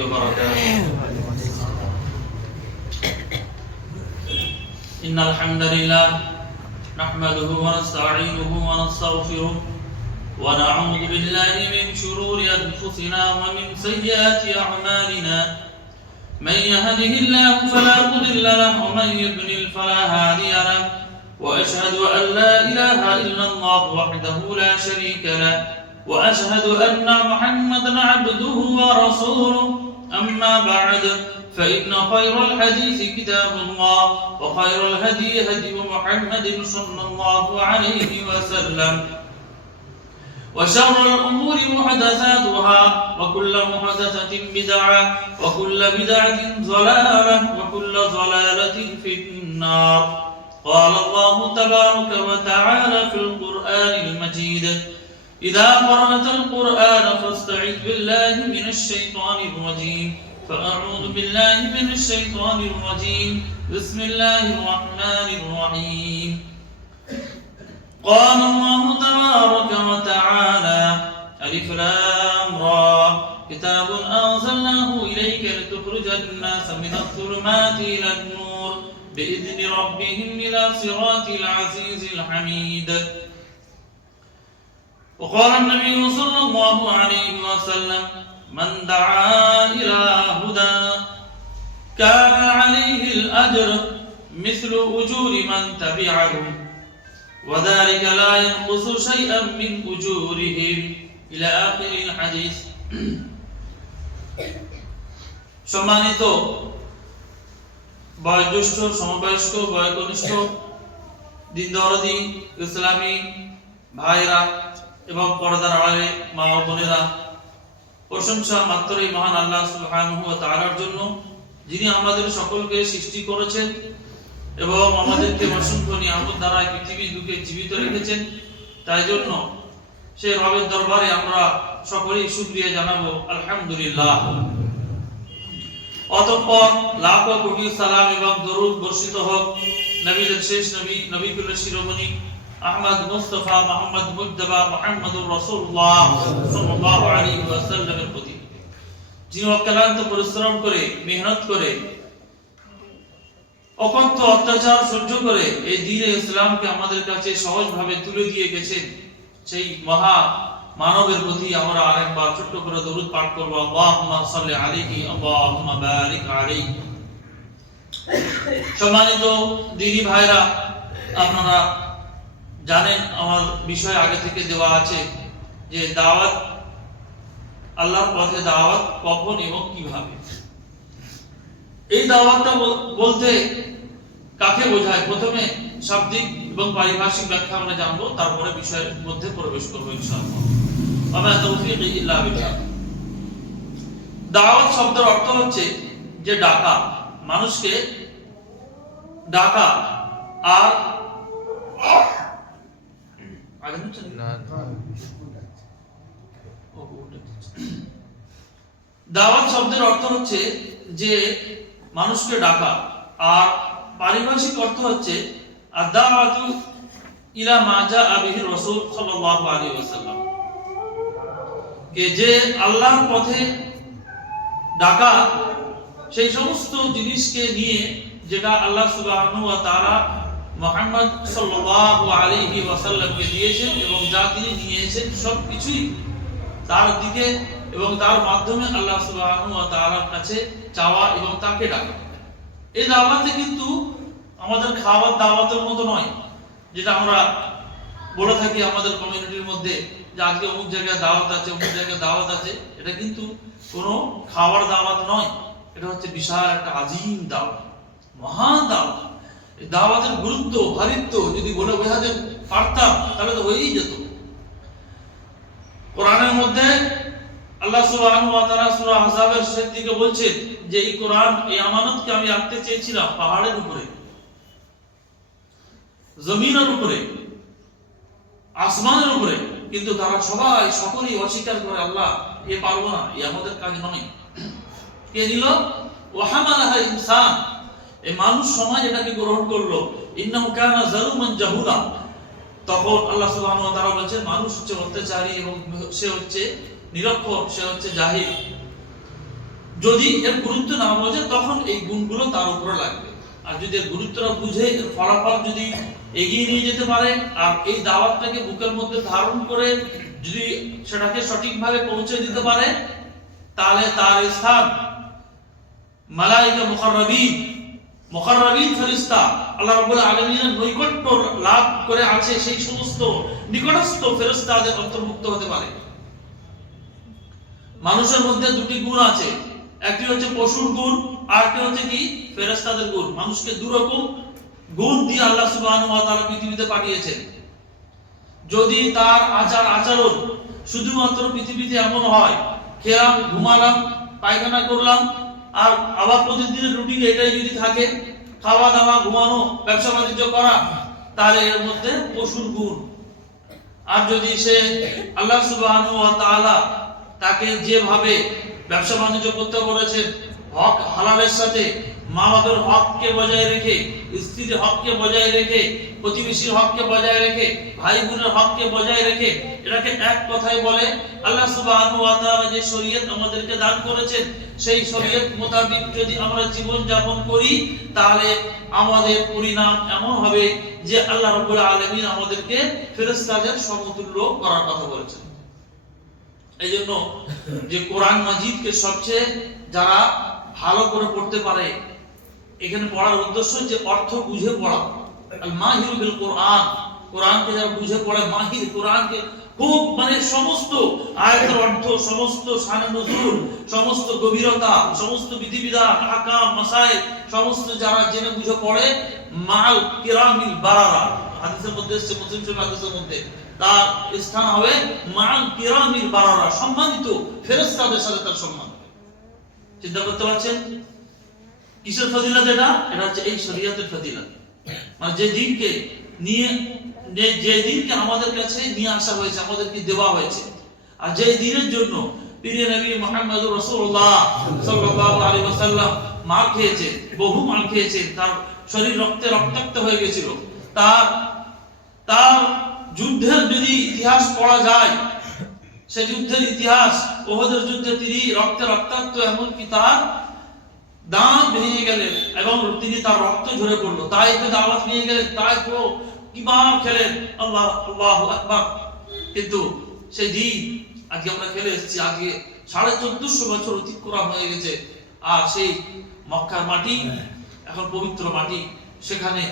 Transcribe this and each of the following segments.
وبركاته. إن الحمد لله نحمده ونستعينه ونستغفره ونعوذ بالله من شرور أنفسنا ومن سيئات أعمالنا. من يهده الله فلا مضل له ومن يضلل فلا هادي له. وأشهد أن لا إله إلا الله وحده لا شريك له. وأشهد أن محمدا عبده ورسوله. أما بعد فإن خير الحديث كتاب الله وخير الهدي هدي محمد صلى الله عليه وسلم. وشر الأمور محدثاتها وكل محدثة بدعة وكل بدعة ضلالة وكل ضلالة في النار. قال الله تبارك وتعالى في القرآن المجيد: إذا قرأت القرآن فاستعذ بالله من الشيطان الرجيم. فأعوذ بالله من الشيطان الرجيم. بسم الله الرحمن الرحيم. قال الله تبارك وتعالى: ألف لام را كتاب أنزلناه إليك لتخرج الناس من الظلمات إلى النور بإذن ربهم إلى صراط العزيز الحميد. وقال النبي صلى الله عليه وسلم: من دعا إلى هدى كان عليه الأجر مثل أجور من تبعه وذلك لا ينقص شيئا من أجورهم إلى آخر الحديث. সম্মানিত বয়োজ্যেষ্ঠ, সমবয়স্ক, বয়োকনিষ্ঠ, দিন দরদি ইসলামী ভাইরা এবং পর্দার আড়ালে মা ও বোনেরা, প্রশংসা মাত্রই মহান আল্লাহ সুবহানাহু ওয়া তাআলার জন্য, যিনি আমাদের সকলকে সৃষ্টি করেছেন এবং আমাদেরকে অসংখ্য নিয়ামত দ্বারা পৃথিবীর বুকে জীবিত রেখেছেন। তাই জন্য সেই রবের দরবারে আমরা সকলেই শুকরিয়া জানাবো আলহামদুলিল্লাহ। অতঃপর লাখো কোটি সালাম এবং দরুদ বর্ষিত হোক নবীদের শেষ নবী, নবীকুল্লাহ শিরোমণি আহমদ মুস্তাফা মুহাম্মদ মুজতবা মুহাম্মদুর রাসূলুল্লাহ সাল্লাল্লাহু আলাইহি ওয়াসাল্লামের প্রতি, যিনি অক্লান্ত পরিশ্রম করে, মেহনত করে, অকথ্য অত্যাচার সহ্য করে এই দ্বীনে ইসলামকে আমাদের কাছে সহজভাবে তুলে দিয়ে গেছেন। সেই মহা মানবের প্রতি আমরা আরেকবার ছোট্ট করে দরুদ পাঠ করব। আল্লাহুম্মা সাল্লি আলাইহি আল্লাহুম্মা বারিক আলাইহি। সম্মানিত দিনী ভাইরা, আপনারা জানেন আমার বিষয় আগে থেকে দেওয়া আছে যে দাওয়াত, আল্লাহর পথে দাওয়াত কখন এবং কিভাবে। এই দাওয়াতটা বলতে কাকে বোঝায়, প্রথমে শাব্দিক এবং পারিভাষিক ব্যাখ্যা আমরা জানবো, তারপরে বিষয়ের মধ্যে প্রবেশ করবো ইনশাআল্লাহ। ওয়া তাওফীকি ইল্লা বিল্লাহ। দাওয়াত শব্দের অর্থ হচ্ছে যে ডাকা, মানুষকে ডাকা। আর দাওয়াত শব্দের অর্থ হচ্ছে যে মানুষকে ডাকা, আর পারিভাষিক অর্থ হচ্ছে আদ-দাওয়াতু ইলা মা জাআ বিহি রাসূল সাল্লাল্লাহু আলাইহি ওয়াসাল্লাম, কে যে আল্লাহর পথে ডাকা সেই সমস্ত জিনিসকে নিয়ে যেটা আল্লাহ সুবহানাহু ওয়া তাআলা মুহাম্মদ সাল্লাল্লাহু আলাইহি ওয়াসাল্লামকে দিয়েছেন এবং যা তিনি নিয়েছেন সবকিছুই তার দিকে এবং তার মাধ্যমে আল্লাহ সুবহানাহু ওয়া তাআলার কাছে চাওয়া এবং তাকে ডাকা। এই দাওয়াতে কিন্তু আমাদের খাওয়ার দাওয়াতের মতো নয়, যেটা আমরা বলে থাকি আমাদের কমিউনিটির মধ্যে যে আজকে অমুক জায়গায় দাওয়াত আছে, অমুক জায়গায় দাওয়াত আছে। এটা কিন্তু কোনো খাওয়ার দাওয়াত নয়, এটা হচ্ছে বিশাল একটা আজিম দাওয়াত, মহান দাওয়াত। এই দাওয়াতের গুরুত্ব, ভারিত্ব যদি বলে বোঝাতে পারতাম তাহলে তো হয়েই যেত। কোরআনের মধ্যে আল্লাহ সুবহানাহু ওয়া তাআলা সূরা আহজাবের শেষের দিকে বলছেন যে এই কোরআন, এই আমানতকে আমি রাখতে চেয়েছিলাম পাহাড়ের উপরে, জমিনের উপরে, আসমানের উপরে, কিন্তু তারা সকলেই অস্বীকার করে, আল্লাহ এ পারবো না, এ আমাদের কাজ নয়। কে নিল? ওয়া হামালাহা ইনসান, এই মানুষ সমাজ এটাকে গ্রহণ করলো। ইন্নাহু কানা যালুমান জাহুলা। তখন আল্লাহ সুবহানাহু ওয়া তাআলা বলেন মানুষ হচ্ছে অত্যাচারী এবং সে হচ্ছে নিরক্ষর, সে হচ্ছে জাহিল। যদি এর গুরুত্ব না বোঝে তখন এই গুণগুলো তার উপরে লাগবে। আর যদি এর গুরুত্বটা বুঝে এর ফলাফল যদি এগিয়ে নিয়ে যেতে পারে আর এই দাওয়াতটাকে বুকের মধ্যে ধারণ করে যদি সেটাকে সঠিকভাবে পৌঁছে দিতে পারে, তাহলে তার স্থান মালায়েকা মুকাররাবিন ফেরেশতা আল্লাহ রাব্বুল আলামিনের নৈকট্য লাভ করে আছে সেই সমস্ত নিকটস্থ ফেরেশতাদের অন্তর্ভুক্ত হতে পারে। মানুষের মধ্যে দুটি গুণ আছে, একটি হচ্ছে পশুর গুণ আর একটি হচ্ছে কি ফেরেশতাদের গুণ। মানুষকে দুরকম গুণ দিয়ে আল্লাহ সুবহানাহু ওয়া তাআলা পৃথিবীতে পাঠিয়েছেন। যদি তার আচরণ শুধুমাত্র পৃথিবীতে এমন হয়, খেলাম, ঘুমালাম, পায়খানা করলাম আর আবার প্রতিদিনের রুটিন এটাই যদি থাকে, খাওয়া দাওয়া, ঘুমানো, ব্যবসা বাণিজ্য করা, তাহলে এর মধ্যে পশুর গুণ। আর যদি সে আল্লাহ সুবহানাহু ওয়া তাআলা তাকে যেভাবে ব্যবসা বাণিজ্য করতে বলেছেন, হক হালালের সাথে, মা বাবার হককে বজায় রেখে, স্ত্রীর হককে বজায় রেখে, প্রতিবেশীর হককে বজায় রেখে, ভাই বোনের হককে বজায় রেখে, এটাকে এক কথায় বলে আল্লাহ সুবহানাহু ওয়া তাআলা যে শরীয়ত আমাদেরকে দান করেছেন, সেই শরীয়ত মোতাবেক যদি আমরা জীবন যাপন করি, তাহলে আমাদের পরিণাম এমন হবে যে আল্লাহ রাব্বুল আলামিন আমাদেরকে ফেরেশতাদের সমতুল্য করার কথা বলেছেন। এই জন্য যে কোরআন মাজিদকে সবচেয়ে যারা ভালো করে পড়তে পারে, এখানে পড়ার উদ্দেশ্য যে অর্থ বুঝে পড়া, আল মাহির বিল কোরআন, কোরআনকে যারা বুঝে পড়ে মাহির, কোরআনকে খুব সমস্ত আয়াতের অর্থ, সমস্ত শানে নুজুল, সমস্ত গভীরতা, সমস্ত বিধিবিধান, আহকাম, মাসাইল সমস্ত যারা জেনে বুঝে পড়ে, মাল কিরামিল বারারা, হাদিসের মধ্যে এসেছে, মুসলিম শরীফ হাদিসের মধ্যে তার স্থান হবে মাল কিরামিল বারারা, সম্মানিত ফেরেশতাদের সাথে তার সম্মান। চিন্তা করতে পারছেন কিসের ফজিলত এটা? এটা হচ্ছে এই শরীয়তের ফজিলত। মানে যে দিনকে নিয়ে, যে দিনকে আমাদের কাছে নিয়ে আসা হয়েছে, আমাদেরকে দেওয়া হয়েছে, আর যে দিনের জন্য প্রিয় নবী মুহাম্মদুর রাসূলুল্লাহ সাল্লাল্লাহু আলাইহি ওয়াসাল্লাম মার খেয়েছে, বহু মার খেয়েছে, তার শরীর রক্তে রক্তাক্ত হয়ে গিয়েছিল, তার যুদ্ধের যদি ইতিহাস পড়া যায়, সেই যুদ্ধের ইতিহাস, ওহদের যুদ্ধে তিনি রক্তে রক্তাক্ত, এমনকি তার দাঁত ভেঙে গেলেন এবং তিনি তার রক্ত ঝরে পড়লো। তাইফে দাওয়াত নিয়ে গেলেন, তাইফে কিবার খেলেন, আল্লাহ আল্লাহু আকবার। কিন্তু সেই দিন আজকে আমরা খেলে এসেছি, আজকে 1450 বছর অতিক্রম হয়ে গেছে, আর সেই মক্কার মাটি এখন পবিত্র মাটি, সেখানে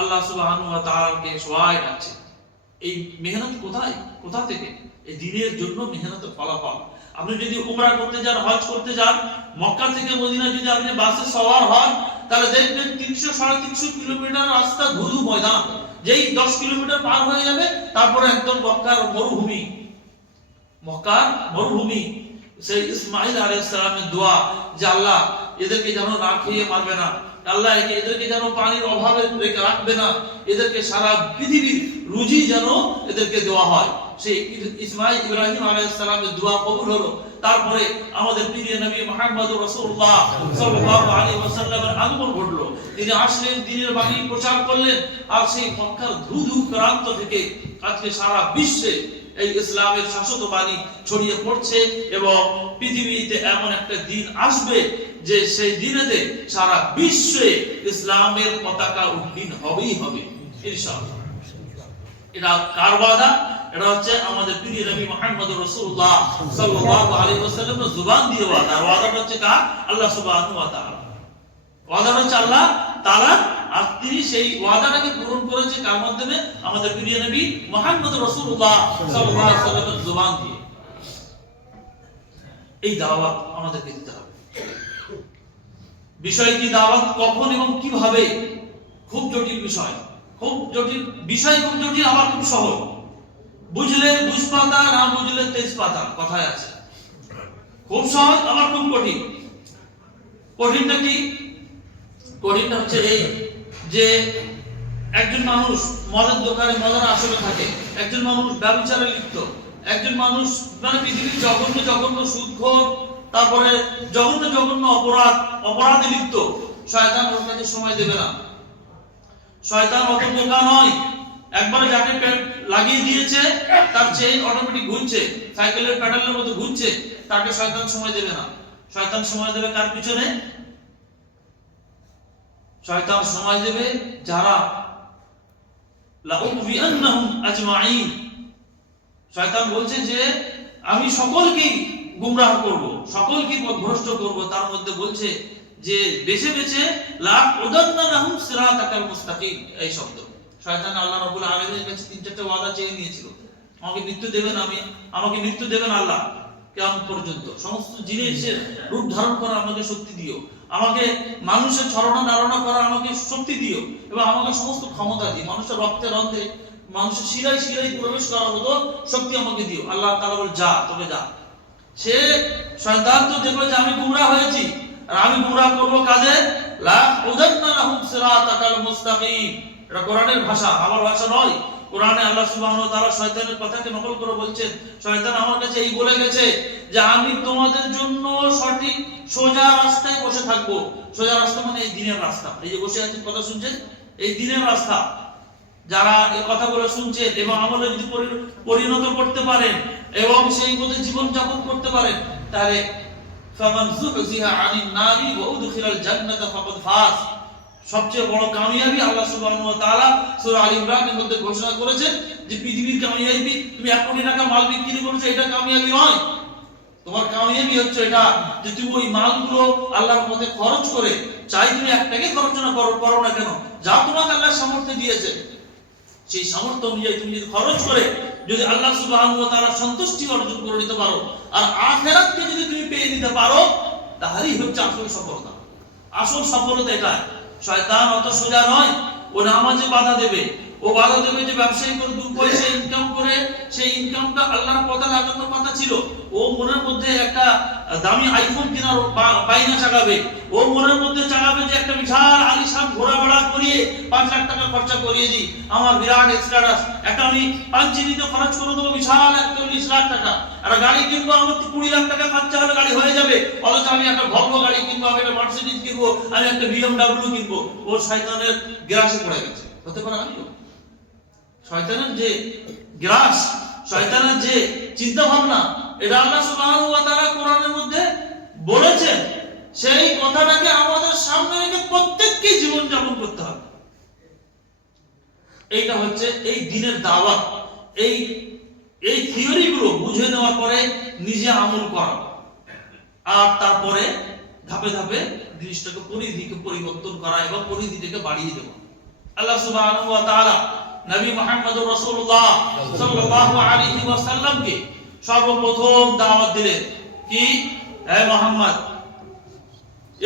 আল্লাহ সুবহানাহু ওয়া তাআলাকে সবাই ডাকছে। এই মেহনত কোথায়, কোথা থেকে? এই দিনের জন্য মেহনতের ফলাফল। আপনি যদি উমরা করতে যান, হজ করতে যান, মক্কা থেকে মদিনা যদি আপনি বাসে সওয়ার হন, তাহলে দেখবেন 300-350 কিলোমিটার রাস্তা ধুধু ময়দান, যেই 10 কিলোমিটার পার হয়ে যাবে তারপরে একদম মক্কার মরুভূমি। সেই ইসমাঈল আলাইহিস সালামের দোয়া যে আল্লাহ এদেরকে যেন না খেয়ে মারবে না, আল্লাহ এদেরকে যেন পানির অভাবে রেখে রাখবে না, এদেরকে সারা পৃথিবীর রুজি যেন এদেরকে দেওয়া হয়। সেই ইসমাঈল ইব্রাহিম আলাইহিস সালামের দোয়া কবুল হলো। তারপরে আমাদের প্রিয় নবী মুহাম্মদুর রাসূলুল্লাহ সাল্লাল্লাহু আলাইহি ওয়াসাল্লামের আগমন ঘটলো, তিনি আসলেন, দ্বীনের বাণী প্রচার করলেন, আর সেই মক্কার ধুধু প্রান্ত থেকে আজকে সারা বিশ্বে এই ইসলামের শাশ্বত বাণী ছড়িয়ে পড়ছে। এবং পৃথিবীতে এমন একটা দিন আসবে যে সেই দিনেতে সারা বিশ্বে ইসলামের পতাকা উড্ডীন হবেই হবে ইনশাআল্লাহ। এটা কার ওয়াদা? এটা হচ্ছে আমাদের প্রিয় নবী মুহাম্মদুর রাসূলুল্লাহ সাল্লাল্লাহু আলাইহি ওয়াসাল্লামের জবান দিয়ে ওয়াদা। ওয়াদাটা হচ্ছে কার? আল্লাহ সুবহানাহু ওয়া তাআলা। ওয়াদাটা হচ্ছে আল্লাহ তাআলা, আর তিনি সেই ওয়াদাটাকে পূরণ করেছে কার মাধ্যমে? আমাদের প্রিয় নবী মুহাম্মদুর রাসূলুল্লাহ সাল্লাল্লাহু আলাইহি ওয়াসাল্লামের জবান দিয়ে। এই দাওয়াত আমাদেরকে দিতে হবে। বিষয় কি দাওয়াত কখন এবং কিভাবে? খুব জটিল বিষয়, খুব জটিল বিষয়, খুব জটিল, আবার খুব সহজ। বুঝলে বুঝপাতা, না বুঝলে তেজপাতা, কথায় আছে। খুব সহজ আবার খুব কঠিন। কঠিনটা কি? কঠিনটা হচ্ছে এই যে একজন মানুষ মদের দোকানে, মদের আসরে থাকে, একজন মানুষ ব্যভিচারে লিপ্ত, একজন মানুষ পৃথিবীর জঘন্য জঘন্য সুদখোর, তারপরে জঘন্য জঘন্য অপরাধে লিপ্ত। শয়তান ওর কাছে সময় দেবে না। শয়তান অত বোকা নয়, একবারে যাকে লাগিয়ে দিয়েছে তার চেইন অটোমেটিক ঘুরছে, সাইকেলের প্যাডেলের মতো ঘুরছে, তাকে শয়তান সময় দেবে না। শয়তান সময় দেবে কার পিছনে? শয়তান সময় দেবে যারা লাউযিআন্নাহুম আজমাইন। শয়তান বলছে যে আমি সকলকেই গুমরাহ করব, সকলকে পথভ্রষ্ট করব। তার মধ্যে বলছে যে বেছে বেছে লাউদান্না লাহুম সিরাতাকাল মুস্তাকিম। এই শব্দ শয়তান আল্লাহ রাব্বুল আলামিনের কাছে 3-4টা ওয়াদা চেয়ে নিয়েছিল, আমাকে মৃত্যু দেবেন, আমাকে মৃত্যু দেবেন আল্লাহ কিয়ামত পর্যন্ত, সমস্ত জিনিসের রূপ ধারণ করা আমাকে শক্তি দিও, আমাকে মানুষের ছলনা ধারণা করা আমাকে শক্তি দিও, এবং আমাকে সমস্ত ক্ষমতা দিও, মানুষের রক্তে রক্তে মানুষের শিরায় শিরায় প্রবেশ করার মতো শক্তি আমাকে দিও। আল্লাহ তাআলা বলে যা, তবে যা। সে শয়তান তো দেখলো যে আমি গুমরাহ হয়েছি, আর আমি গুমরাহ করব কাদের? লাউদান্না লাহুম সিরাতাকাল মুস্তাকিম। এটা কোরআনের ভাষা, আমার ভাষা নয়। কোরআনে আল্লাহ সুবহানাহু ওয়া তাআলা শয়তানের কথাকে নকল করে বলছেন, শয়তান আমার কাছে এই বলে গেছে যে আমি তোমাদের জন্য সঠিক সোজা রাস্তায় বসে থাকবো। সোজা রাস্তা মানে এই দ্বীনের রাস্তা। এই যে বসে আছেন, কথা শুনছেন, এই দ্বীনের রাস্তা। যারা এই কথাগুলো শুনছেন এবং আমলে যদি পরিণত করতে পারেন এবং সেই পথে জীবন যাপন করতে পারেন, তাহলে ফামান যুহজিহা আনিন নারি ওয়া উদখিলাল জান্নাতা ফাকাদ ফাজ। সবচেয়ে বড় কামিয়াবি আল্লাহ সুবহানাহু ওয়া তাআলা সূরা আল ইমরানের মধ্যে ঘোষণা করেছেন যে পৃথিবীর কামিয়াবি তুমি 1 কোটি টাকা মাল বিক্রি করেছো, এটা কামিয়াবি নয়। তোমার কামিয়াবি হচ্ছে এটা যে তুমি ওই মালগুলো আল্লাহর পথে খরচ করে, চাই তুমি 1 টাকা খরচ না করো না কেন, যা তোমাকে আল্লাহ সামর্থ্য দিয়েছে সেই সামর্থ্য অনুযায়ী তুমি যদি খরচ করে যদি আল্লাহ সুবহানাহু ওয়া তাআলার সন্তুষ্টি অর্জন করে নিতে পারো আর আখিরাতকে যদি তুমি পেয়ে নিতে পারো, তাহলেই হচ্ছে আসল সফলতা। আসল সফলতা এটা। শয়তান অত সোজা নয়। ও নামাজে বাধা দেবে, ও বাধা দেবে যে ব্যবসায়ী করে 2 পয়সা ইনকাম করে সেই ইনকামটা আল্লাহর পথে লাগানোর কথা ছিল। ও মনের মধ্যে একটা দামি আইফোন কেনার বাইনা চাগাবে, ও মনের মধ্যে চাগাবে যে একটা বিশাল আলিশান ঘোড়া ভাড়া করিয়ে 5 লাখ টাকা খরচা করিয়ে দিই, আমার বিরাট স্ট্যাটাস, একটা আমি পাঞ্চিনিতে খরচ করে দেবো বিশাল 41 লাখ টাকা, আর গাড়ি কিনবো আমার তো 20 লাখ টাকা খরচা হলে গাড়ি হয়ে যাবে, অথচ আমি একটা ভলভো গাড়ি কিনবো, আমি একটা মার্সিডিজ কিনবো, আমি একটা BMW কিনবো। ও শয়তানের গ্রাসে পড়ে গেছে। হতে পারে আমিও। শয়তানের যে গ্রাস, শয়তানের যে চিন্তা ভাবনা, এটা আল্লাহ সুবহানাহু ওয়া তাআলা কোরআনের মধ্যে বলেছেন। সেই কথাটাকে আমাদের সামনে রেখে প্রত্যেককে জীবন যাপন করতে হবে। এইটা হচ্ছে এই দ্বীনের দাওয়াত। এই থিওরিগুলো বুঝে নেওয়ার পরে নিজে আমল করা, আর তারপরে ধাপে ধাপে জিনিসটাকে পরিধিকে পরিবর্তন করা এবং পরিধিটাকে বাড়িয়ে দেওয়া। আল্লাহ সুবহানাহু ওয়া তাআলা নবী মুহাম্মদুর রাসূলুল্লাহ সাল্লাল্লাহু আলাইহি ওয়াসাল্লামকে সর্বপ্রথম দাওয়াত দিলেন কি, হে মুহাম্মদ,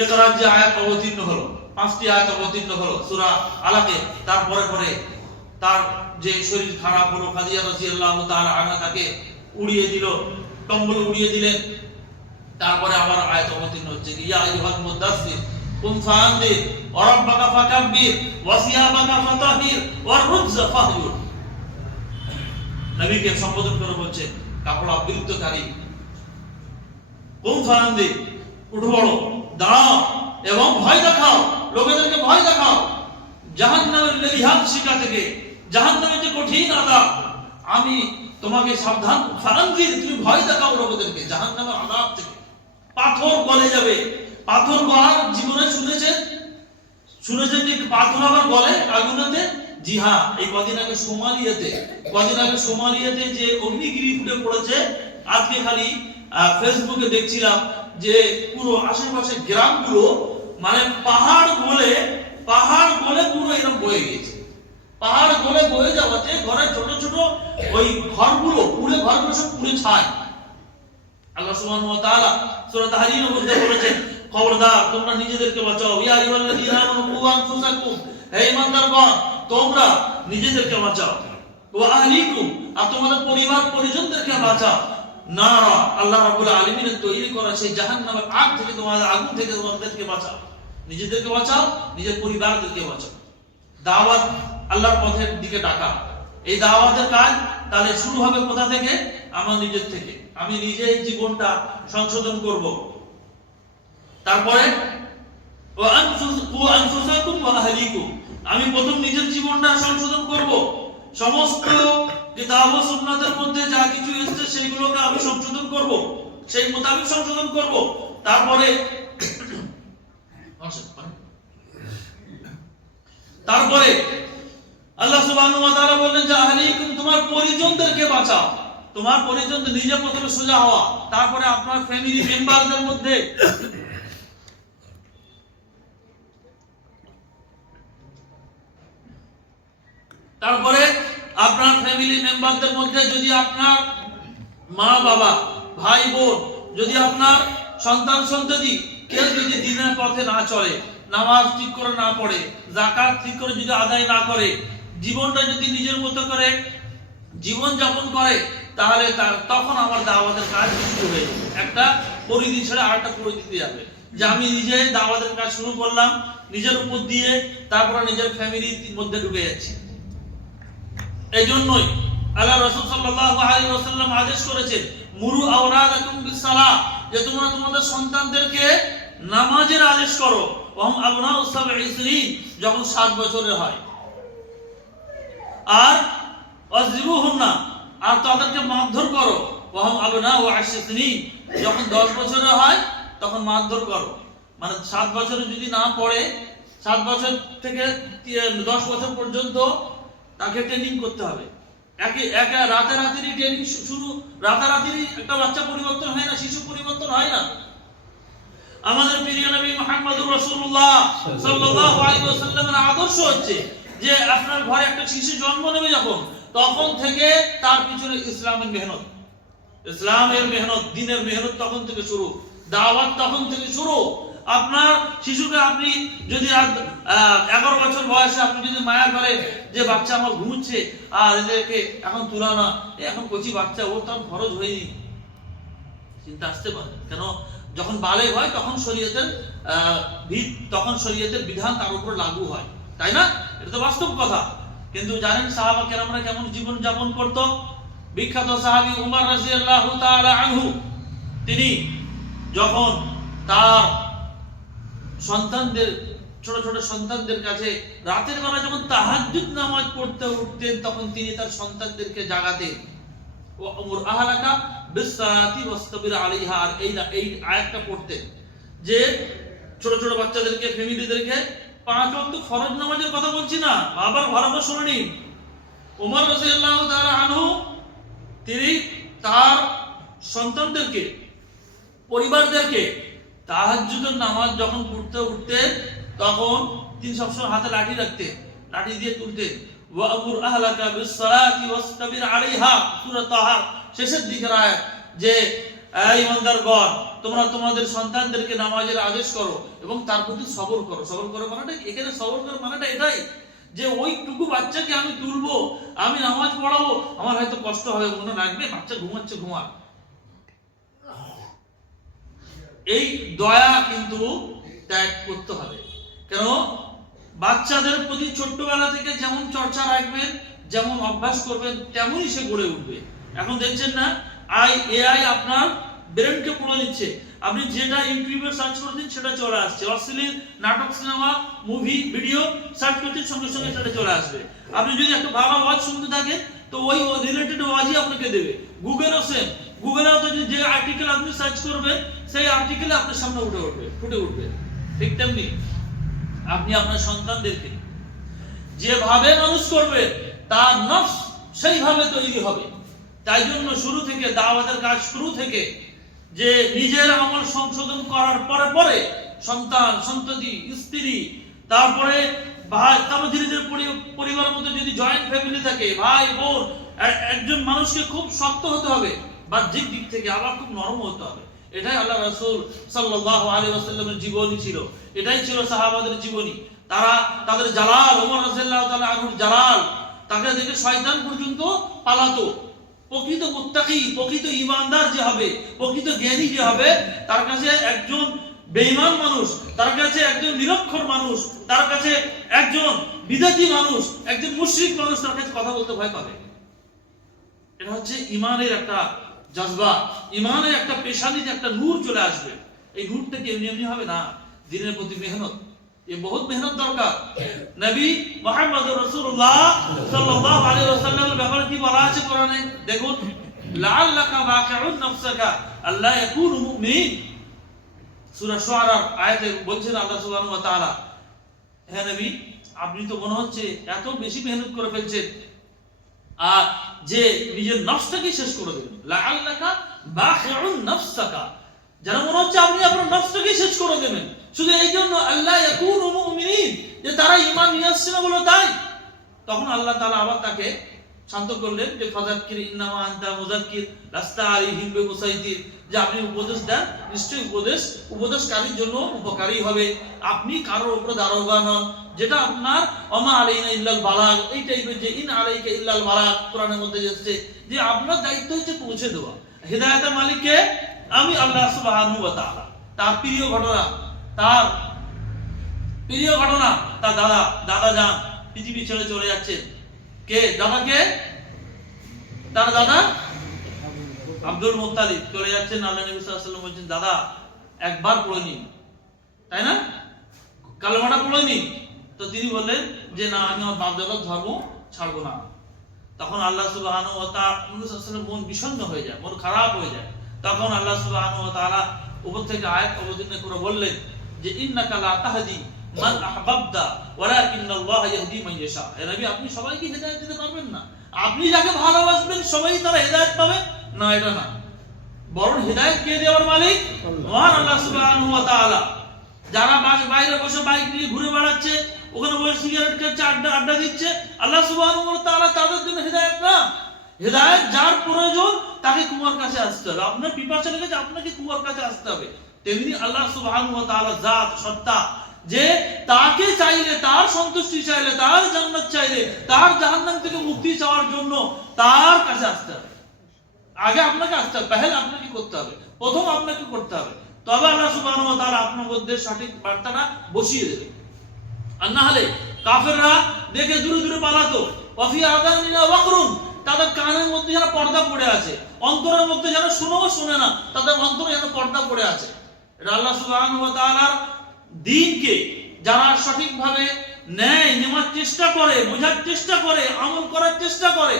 ইকরা যে আয়াত অবতীর্ণ হলো, 5টি আয়াত অবতীর্ণ হলো সূরা আলাকে, তারপরে পরে তার যে শরীর খারাপ হলো, খাদিজা রাদিয়াল্লাহু তাআলা আনহা তাকে উড়িয়ে দিল, কম্বল উড়িয়ে দিলেন। তারপরে আবার আয়াত অবতীর্ণ হচ্ছে ইয়া আইয়ুহাল মুদাসসির কুম ফাআনদির ওয়া রাব্বাকা ফাকাব্বির ওয়া সিয়াবাকা ফাতাহির ওয়া রুজা ফাহজুর। নবীকে সম্বোধন করে বলছে কাপড় আবৃতকারী, কুম ফাআনদির, উঠো বড়, দাঁড়াও এবং ভয় দেখাও, লোকেদেরকে ভয় দেখাও জাহান্নামের লেলিহান শিকা থেকে, জাহান্নামের যে কঠিন আযাব, আমি তোমাকে সাবধান, ফাআনদির, তুমি ভয় দেখাও লোকেদেরকে জাহান্নামের আযাব থেকে। পাথর গলে যাবে, পাথর গলার জীবনে শুনেছেন যে পাথর আবার গলে আগুনেতে? জি হ্যাঁ, এই কদিন আগে সোমালিয়াতে যে অগ্নিগিরি ফুটে পড়েছে, আজকে খালি ফেসবুকে দেখছিলাম যে পুরো আশেপাশে গ্রামগুলো মানে পাহাড় গলে পুরো এরকম বয়ে গেছে। পাহাড় গলে বয়ে যাওয়াতে ঘরের ছোট ছোট ওই ঘরগুলো সব পুড়ে ছাই। আল্লাহ সুবহানাহু ওয়া তাআলা সূরা তাহরীমের মধ্যে বলেছেন, খবরদার তোমরা নিজেদেরকে বাঁচাও, ইয়া আইয়ুহাল্লাযীনা আমানু কু আনফুসাকুম, হে ঈমানদারগণ তোমরা নিজেদেরকে বাঁচাও, ওয়া আহলিকুম, আর তোমাদের পরিবার পরিজনদেরকে বাঁচাও, নারা, আল্লাহ রাব্বুল আলামিনের তৈরি করা সেই জাহান্নামের আগ থেকে, তোমাদের আগুন থেকে তোমাদেরকে বাঁচাও, নিজেদেরকে বাঁচাও, নিজের পরিবারদেরকে বাঁচাও। দাওয়াত, আল্লাহর পথের দিকে ডাকা, এই দাওয়াতের কাজ তাহলে শুরু হবে কোথা থেকে? আমার নিজের থেকে। আমি নিজে জীবনটা সংশোধন করব। তারপরে আমি প্রথম নিজের জীবনটা সংশোধন করব। সমস্ত কিতাব ও সুন্নাতের মধ্যে যা কিছু এসেছে সেইগুলোকে আমি সংশোধন করব, সেই মোতাবেক সংশোধন করব। তারপরে আল্লাহ সুবহানাহু ওয়া তাআলা বললেন যে আহলিকুম, তোমার পরিজনদেরকে বাঁচাও। তোমার পরিজনদের নিজে প্রথমে সোজা হওয়া, তারপরে আপনার ফ্যামিলি মেম্বারদের মধ্যে যদি আপনার মা বাবা, ভাই বোন, যদি আপনার সন্তান সন্ততি কেউ যদি দ্বীনের পথে না চলে, নামাজ ঠিক করে না পড়ে, যাকাত ঠিক করে যদি আদায় না করে, জীবনটা যদি নিজের মতো করে জীবন যাপন করে, তাহলে তখন আমার দাওয়াতের কাজ শুরু হয়ে যাবে। একটা পরিধি ছেড়ে আরেকটা পরিধিতে যাবে, যে আমি নিজে দাওয়াতের কাজ শুরু করলাম নিজের উপর দিয়ে, তারপরে নিজের ফ্যামিলির মধ্যে ঢুকে যাচ্ছি। এই জন্যই আল্লাহ রাসূল সাল্লাল্লাহু আলাইহি ওয়াসাল্লাম আদেশ করেছেন, মুরু আওলাদাকুম বিসসালাহ, যে তোমরা তোমাদের সন্তানদেরকে নামাজের আদেশ করো। ওহম আবনাউ সাবঈ সিনিন, যখন 7 বছরের হয়। আর ওয়াজরিবুহুন্না, আর তাদেরকে মারধর করো। ওহম আবনাউ 10 সিনিন, যখন 10 বছরের হয় তখন মারধর করো। মানে 7 বছরে যদি না পড়ে, 7 বছর থেকে 10 বছর পর্যন্ত তাকে ট্রেনিং করতে হবে। একা রাতারাতি ট্রেনিং শুরু, রাতারাতি একটা বাচ্চা পরিবর্তন হয় না, শিশু পরিবর্তন হয় না। আমাদের প্রিয় নবী মুহাম্মদুর রাসূলুল্লাহ সাল্লাল্লাহু আলাইহি ওয়াসাল্লামের আদর্শ হচ্ছে যে আপনার ঘরে একটা শিশু জন্ম নেবে যখন, তখন থেকে তার পিছনে ইসলামের মেহনত, দ্বীনের মেহনত তখন থেকে শুরু, দাওয়াত তখন থেকে শুরু। আপনার শিশুকে আপনি যদি 11 বছর বয়সে আপনি যদি মায়া করেন যে বাচ্চা আমার ঘুমোচ্ছে আর এদেরকে এখন তুলা না, এখন কচি বাচ্চা, ওর তখন খরচ হয়নি, চিন্তা আসতে পারে। কেন? যখন বালেগ হয় তখন শরীয়তের বিধান তার উপর লাগু হয়, তাই না? এটা তো বাস্তব কথা। কিন্তু জানেন সাহাবা কেরামরা কেমন জীবন যাপন করত? বিখ্যাত সাহাবী উমর রাদিয়াল্লাহু তাআলা আনহু, তিনি যখন তার সন্তানদের, ছোট ছোট সন্তানদের কাছে রাতের বেলা যখন তাহাজ্জুদ নামাজ পড়তে উঠতেন, তখন তিনি তার সন্তানদেরকে জাগাতেন। ওয়া আমুর আহলাকা বিসসালাতি ওয়াসতাবির আলাইহা, আর এই আয়াতটা পড়তেন যে ছোট ছোট বাচ্চাদেরকে, ফ্যামিলিদেরকে 5 ওয়াক্ত ফরজ নামাজের কথা বলছি না, আবার ভালো শুনে নিন। ওমর রাদিয়াল্লাহু তাআলা আনহু তিনি তার সন্তানদেরকে, পরিবারদেরকে তাহাজ্জুদের নামাজ যখন পড়তে উঠতেন, তখন তিনি সবসময় হাতে লাঠি রাখতেন, লাঠি দিয়ে তুলতেন। ওয়া আমুর আহলাকা বিসসালাতি ওয়াসতাবির আলাইহা, সূরা তাহা শেষের দিকের আয়াত, যে এই ইমানদারগণ, তোমরা তোমাদের সন্তানদেরকে নামাজের আদেশ করো এবং তার প্রতি সবর করো। সবর করো মানেটা, এখানে সবর করার মানেটা এটাই যে ওইটুকু বাচ্চাকে আমি তুলবো, আমি নামাজ পড়াবো, আমার হয়তো কষ্ট হবে, মনে রাখবে বাচ্চা ঘুমাচ্ছে, ঘুমাক। এই দয়া কিন্তু ত্যাগ করতে হবে। কেন? বাচ্চাদের প্রতি ছোট্টবেলা থেকে যেমন চর্চা রাখবেন, যেমন অভ্যাস করবেন, তেমনই সে গড়ে উঠবে। এখন দেখছেন না, এআই আপনার ব্রেনকে পড়ে নিচ্ছে। আপনি যেটা ইউটিউবে সার্চ করছেন সেটা চলে আসছে, অশ্লীল নাটক, সিনেমা, মুভি, ভিডিও সার্চ করছেন, সঙ্গে সঙ্গে সেটা চলে আসবে। আপনি যদি একটা ভালো ওয়াজ শুনতে থাকেন, তো ওই রিলেটেড ওয়াজই আপনাকে দেবে। গুগলও সেম, গুগলেও তো যে আর্টিকেল আপনি সার্চ করবেন, সেই আর্টিকেলে আপনার সামনে ফুটে উঠবে। ঠিক তেমনি আপনি আপনার সন্তানদেরকে যেভাবে মানুষ করবেন, তার নফস সেইভাবে তৈরি হবে। তাই জন্য শুরু থেকে দাওয়াতের কাজ শুরু থেকে, যে নিজের আমল সংশোধন করার পরে পরে সন্তান সন্ততি, স্ত্রী, তারপরে ভাই, তারপর ধীরে ধীরে পরিবারের মধ্যে যদি জয়েন্ট ফ্যামিলি থাকে, ভাই বোন, একজন মানুষকে খুব শক্ত হতে হবে, বাহ্যিক দিক থেকে আবার খুব নরম হতে হবে। এটাই আল্লাহ রাসূল সাল্লাল্লাহু আলাইহি ওয়াসাল্লামের জীবনী ছিল, এটাই ছিল সাহাবাদের জীবনী। তারা তাদের জালাল, ওমর রাদিয়াল্লাহু তাআলা আনহুর জালাল, তাকে দেখে শয়তান পর্যন্ত পালাতো। প্রকৃত মুত্তাকি, প্রকৃত ঈমানদার যে হবে, প্রকৃত জ্ঞানী যে হবে, তার কাছে একজন বেঈমান মানুষ, তার কাছে একজন নিরক্ষর মানুষ, তার কাছে একজন বিদাতি মানুষ, একজন মুশরিক মানুষ তার কাছে কথা বলতে ভয় পাবে। এটা হচ্ছে ঈমানের একটা জজবা, ঈমানের একটা পেশানিতে একটা নূর চলে আসবে। এই নূরটা কি এমনি এমনি হবে না, দ্বীনের প্রতি মেহনত, বহুত মেহনত দরকার। নবী মুহাম্মদুর রাসূলুল্লাহ সাল্লাল্লাহু আলাইহি ওয়াসাল্লামের ব্যাপারে কি বলা আছে কোরআনে দেখুন, লাআল্লাকা বাকিউন নাফসাকা আল্লা ইয়াকুনু মুমিনিন। সূরা শুআরার আয়াতে বলছেন আল্লাহ সুবহানাহু ওয়া তাআলা, হে নবী আপনি তো মনে হচ্ছে এত বেশি মেহনত করে ফেলছেন আর যে নিজের নফসটাকে শেষ করে দেবেন, লাআল্লাকা বাখিউন নাফসাকা, যেন মনে হচ্ছে আপনি আপনার নফসটাকে শেষ করে দেবেন, শুধু এই জন্য আল্লাহ ইয়াকুনু মুমিনিন, যে তারা ঈমান নিয়ে আসছে না বলে তাই। তখন আল্লাহ তাআলা আবার তাকে শান্ত করলেন যে ফাযাক্কির ইন্নামা আনতা মুযাক্কির লাস্তা আলাইহিম বিমুসাইতির, যে আপনি উপদেশ দেন, নিশ্চয়ই উপদেশকারীর জন্য উপকারী হবে, আপনি কারোর উপরে দারোগা নন, যেটা আপনার ওমা আলাইনা ইল্লাল বালাগ, এই টাইপের যে ইন আলাইকা ইল্লাল বালাগ কোরআনের মধ্যে এসেছে, যে আপনার দায়িত্ব হচ্ছে পৌঁছে দেওয়া। হেদায়েতের মালিক কে? আমি আল্লাহ সুবহানাহু ওয়া তাআলা। তার প্রিয় ঘটনা, তার দাদা যান পৃথিবী ছেড়ে চলে যাচ্ছেন। কে দাদা? কে? তার দাদা আব্দুল মুত্তালিব চলে যাচ্ছেন। আল্লাহ নবী সাল্লাল্লাহু আলাইহি ওয়াসাল্লাম বলেন, দাদা একবার পড়ে নিন, তাই না, কালেমাটা পড়ে নিন। তো তিনি বললেন যে না, আমি আমার বাপ দাদার ধর্ম ছাড়বো না। তখন আল্লাহ সুবহানাহু ওয়া তাআলা, নবী সাল্লাল্লাহু আলাইহি ওয়াসাল্লাম মন বিষণ্ণ হয়ে যায়, মন খারাপ হয়ে যায়। তখন আল্লাহ সুবহানাহু ওয়া তাআলা উপর থেকে আয়াত অবতীর্ণ করে বললেন যে ইন্নাকা লা তাহদি মান আহবাবতা ওয়ালাকিন্নাল্লাহ ইয়াহদি মান ইয়াশা। হে নবী আপনি সবাইকে হেদায়েত দিতে পারবেন না, আপনি যাকে ভালোবাসবেন সবাই তারা হেদায়েত পাবে না, এটা না, বরং হেদায়েত কে দেওয়ার মালিক? মহান আল্লাহ সুবহানাহু ওয়া তাআলা। যারা বাইরে বসে বাইক নিয়ে ঘুরে বেড়াচ্ছে, ওখানে বসে সিগারেট খাচ্ছে, আড্ডা দিচ্ছে, আল্লাহ সুবহানাহু ওয়া তাআলা তাদের জন্য হেদায়েত না। হেদায়েত যার প্রয়োজন তাকে কুয়ার কাছে আসতে হবে, আপনার পিপাসা লেগেছে আপনাকে কুয়ার কাছে আসতে হবে। তেমনি আল্লাহ সুবহানাহু ওয়া তাআলা জাত সত্তা, যে তাকে চাইলে, তার সন্তুষ্টি চাইলে, তার জান্নাত চাইলে, তার জাহান্নাম থেকে মুক্তি চাওয়ার জন্য তার কাছে আসতে হবে। আগে আপনাকে আসতে হবে, পহেল আপনাকে করতে হবে, প্রথম আপনাকে করতে হবে, তবে আল্লাহ সুবহানাহু ওয়া তাআলা আপনার মধ্যে সঠিক বার্তাটা বসিয়ে দেবে। আর না হলে কাফেররা দেখে দূরে দূরে পালাতো, ওয়াফি আযানিনা ওয়াকরুন, তাদের কানের মধ্যে যেন পর্দা পড়ে আছে, অন্তরের মধ্যে যেন শোনে না, তাদের অন্তরে যেন পর্দা পড়ে আছে। এটা আল্লাহ সুবহানাহু ওয়া তাআলার দ্বীনকে যারা সঠিকভাবে নেওয়ার চেষ্টা করে, বোঝার চেষ্টা করে, আমল করার চেষ্টা করে,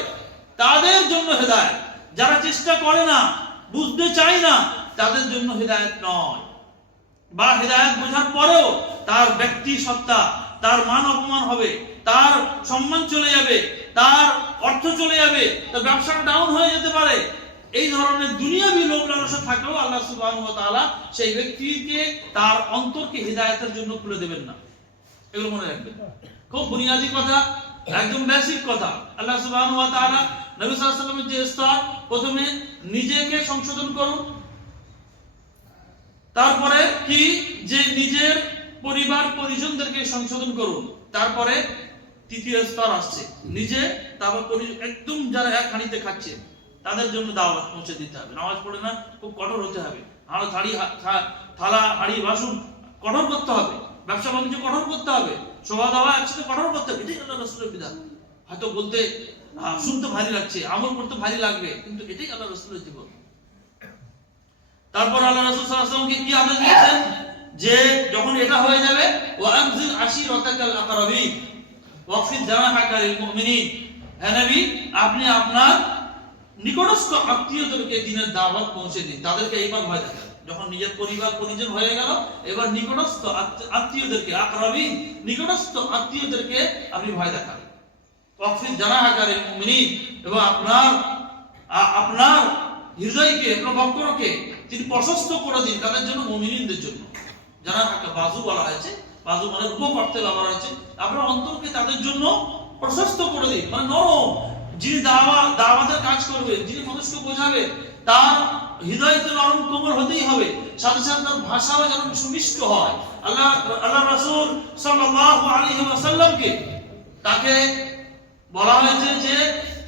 তাদের জন্য হেদায়েত। যারা চেষ্টা করে না, বুঝতে চায় না, তাদের জন্য হেদায়েত নয়। বা হেদায়েত বোঝার পরেও তার ব্যক্তি সত্তা, তার মান অপমান হবে, তার সম্মান চলে যাবে, তার অর্থ চলে যাবে, তার ব্যবসাটা ডাউন হয়ে যেতে পারে। এই ধরনের দুনিয়াবি লোভ লালসা থাকলেও আল্লাহ সুবহানাহু ওয়া তাআলা সেই ব্যক্তিকে, তার অন্তরকে হিদায়াতের জন্য খুলে দেবেন না। এগুলো মনে রাখবেন, খুব বুনিয়াদি কথা, একদম বেসিক কথা। আল্লাহ সুবহানাহু ওয়া তাআলা নবী সাল্লাল্লাহু আলাইহি ওয়াসাল্লামের যে স্তর, প্রথমে নিজেকে সংশোধন করুন, তারপরে কি যে নিজের পরিবার পরিজনদেরকে সংশোধন করুন, তারপরে তৃতীয় স্তর আসছে নিজে, তারপর একদম যারা এক হাঁড়িতে খাচ্ছে তাদের জন্য দাওয়াত পৌঁছে দিতে হবে। নামাজ পড়ে না, খুব কঠোর হতে হবে, থালা হাঁড়ি বাসন কঠোর করতে হবে, ব্যবসা বাণিজ্য কঠোর করতে হবে, শোভা দাওয়া একসাথে কঠোর করতে হবে। এটাই আল্লাহ রাসূলের বিধান। হয়তো বলতে শুনতে ভারী লাগছে, আমল করতে ভারী লাগবে, কিন্তু এটাই আল্লাহ রাসূলের জীবন। তারপর আল্লাহ রাসূল সাল্লাল্লাহু আলাইহি ওয়াসাল্লামকে কি আদেশ দিয়েছেন যে যখন এটা হয়ে যাবে, ওয়া আনজির আশিরাতাকাল আকরাবিন ওয়াকফিদ জানাহাকা লিল মুমিনিন, হে নবী আপনি আপনার নিকটস্থ আত্মীয়দেরকে দ্বীনের দাওয়াত পৌঁছে দিন, তাদেরকে এইবার ভয় দেখান। যখন নিজের পরিবার পরিজন হয়ে গেল, এবার নিকটস্থ আত্মীয়দেরকে, আকরাবিন নিকটস্থ আত্মীয়দেরকে আপনি ভয় দেখান। ওয়াকফিদ জানাহাকা লিল মুমিনিন, এবং আপনার হৃদয়কে, আপনার বক্ষকে তিনি প্রশস্ত করে দিন তাদের জন্য, মুমিনদের জন্য। যারা বাজু বলা হয়েছে, বাজু মানে রূপক অর্থে ব্যবহার হয়েছে, আপনার অন্তরকে তাদের জন্য প্রশস্ত করে দিন, মানে নরম। যিনি দাওয়াতের কাজ করবে, যিনি মানুষকে বোঝাবে, তার হৃদয়তে নরম কোমল হতেই হবে, সাথে সাথে তার ভাষাও যেন সুমিষ্ট হয়। আল্লাহ রাসূল সাল্লাল্লাহু আলাইহি ওয়াসাল্লামকে তাকে বলা হয়েছে যে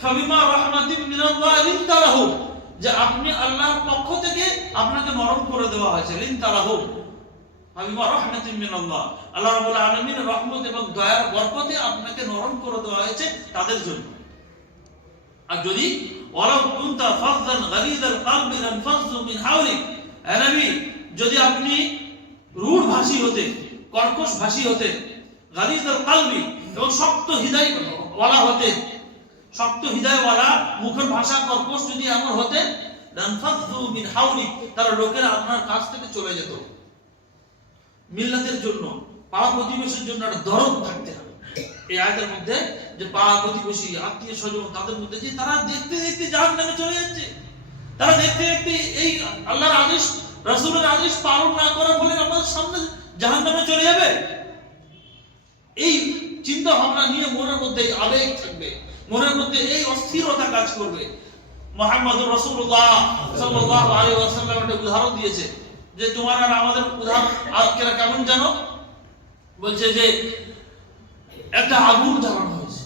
ফাবিমা রাহমাতিন মিনাল্লাহি লিনতা লাহু, যে আপনি আল্লাহর পক্ষ থেকে আপনাকে নরম করে দেওয়া হয়েছে। লিনতা লাহু ফাবিমা রাহমাতিন মিনাল্লাহ, আল্লাহ রাব্বুল আলামিনের রহমত এবং দয়ার বরকতে আপনাকে নরম করে দেওয়া হয়েছে তাদের জন্য। আর যদি ওয়ালাউ কুনতা ফাযযান গালিযাল কলবি লানফাযু মিন হাওলিক, হে নবী যদি আপনি রূঢ় ভাষী হতেন, কর্কশ ভাষী হতেন, গালিযাল কলবি এবং শক্ত হৃদয় ওয়ালা হতেন, শক্ত হৃদয়ওয়ালা, মুখের ভাষা কর্কশ যদি এমন হতেন, লানফাযু মিন হাওলিক, তারা লোকেরা আপনার কাছ থেকে চলে যেত। মিল্লাতের জন্য, পাড়া প্রতিবেশীর জন্য একটা দরদ থাকতে হবে। এই আয়াতের মধ্যে যে পাড়া প্রতিবেশী, আত্মীয় স্বজন, তাদের মধ্যে যে তারা দেখতে দেখতে জাহান্নামে চলে যাচ্ছে, তারা দেখতে দেখতে এই আল্লাহর আদেশ, রাসূলের আদেশ পালন না করার ফলে আমাদের সামনে জাহান্নামে চলে যাবে। এই চিন্তা ভাবনা নিয়ে মনের মধ্যে আবেগ থাকবে, মনের মধ্যে এই অস্থিরতা কাজ করবে। মুহাম্মদুর রাসূলুল্লাহ সাল্লাল্লাহু আলাইহি ওয়াসাল্লাম একটা উদাহরণ দিয়েছে যে তোমার আর আমাদের উদাহরণ কেমন জানো? বলছে যে একটা আগুন জ্বালানো হয়েছে।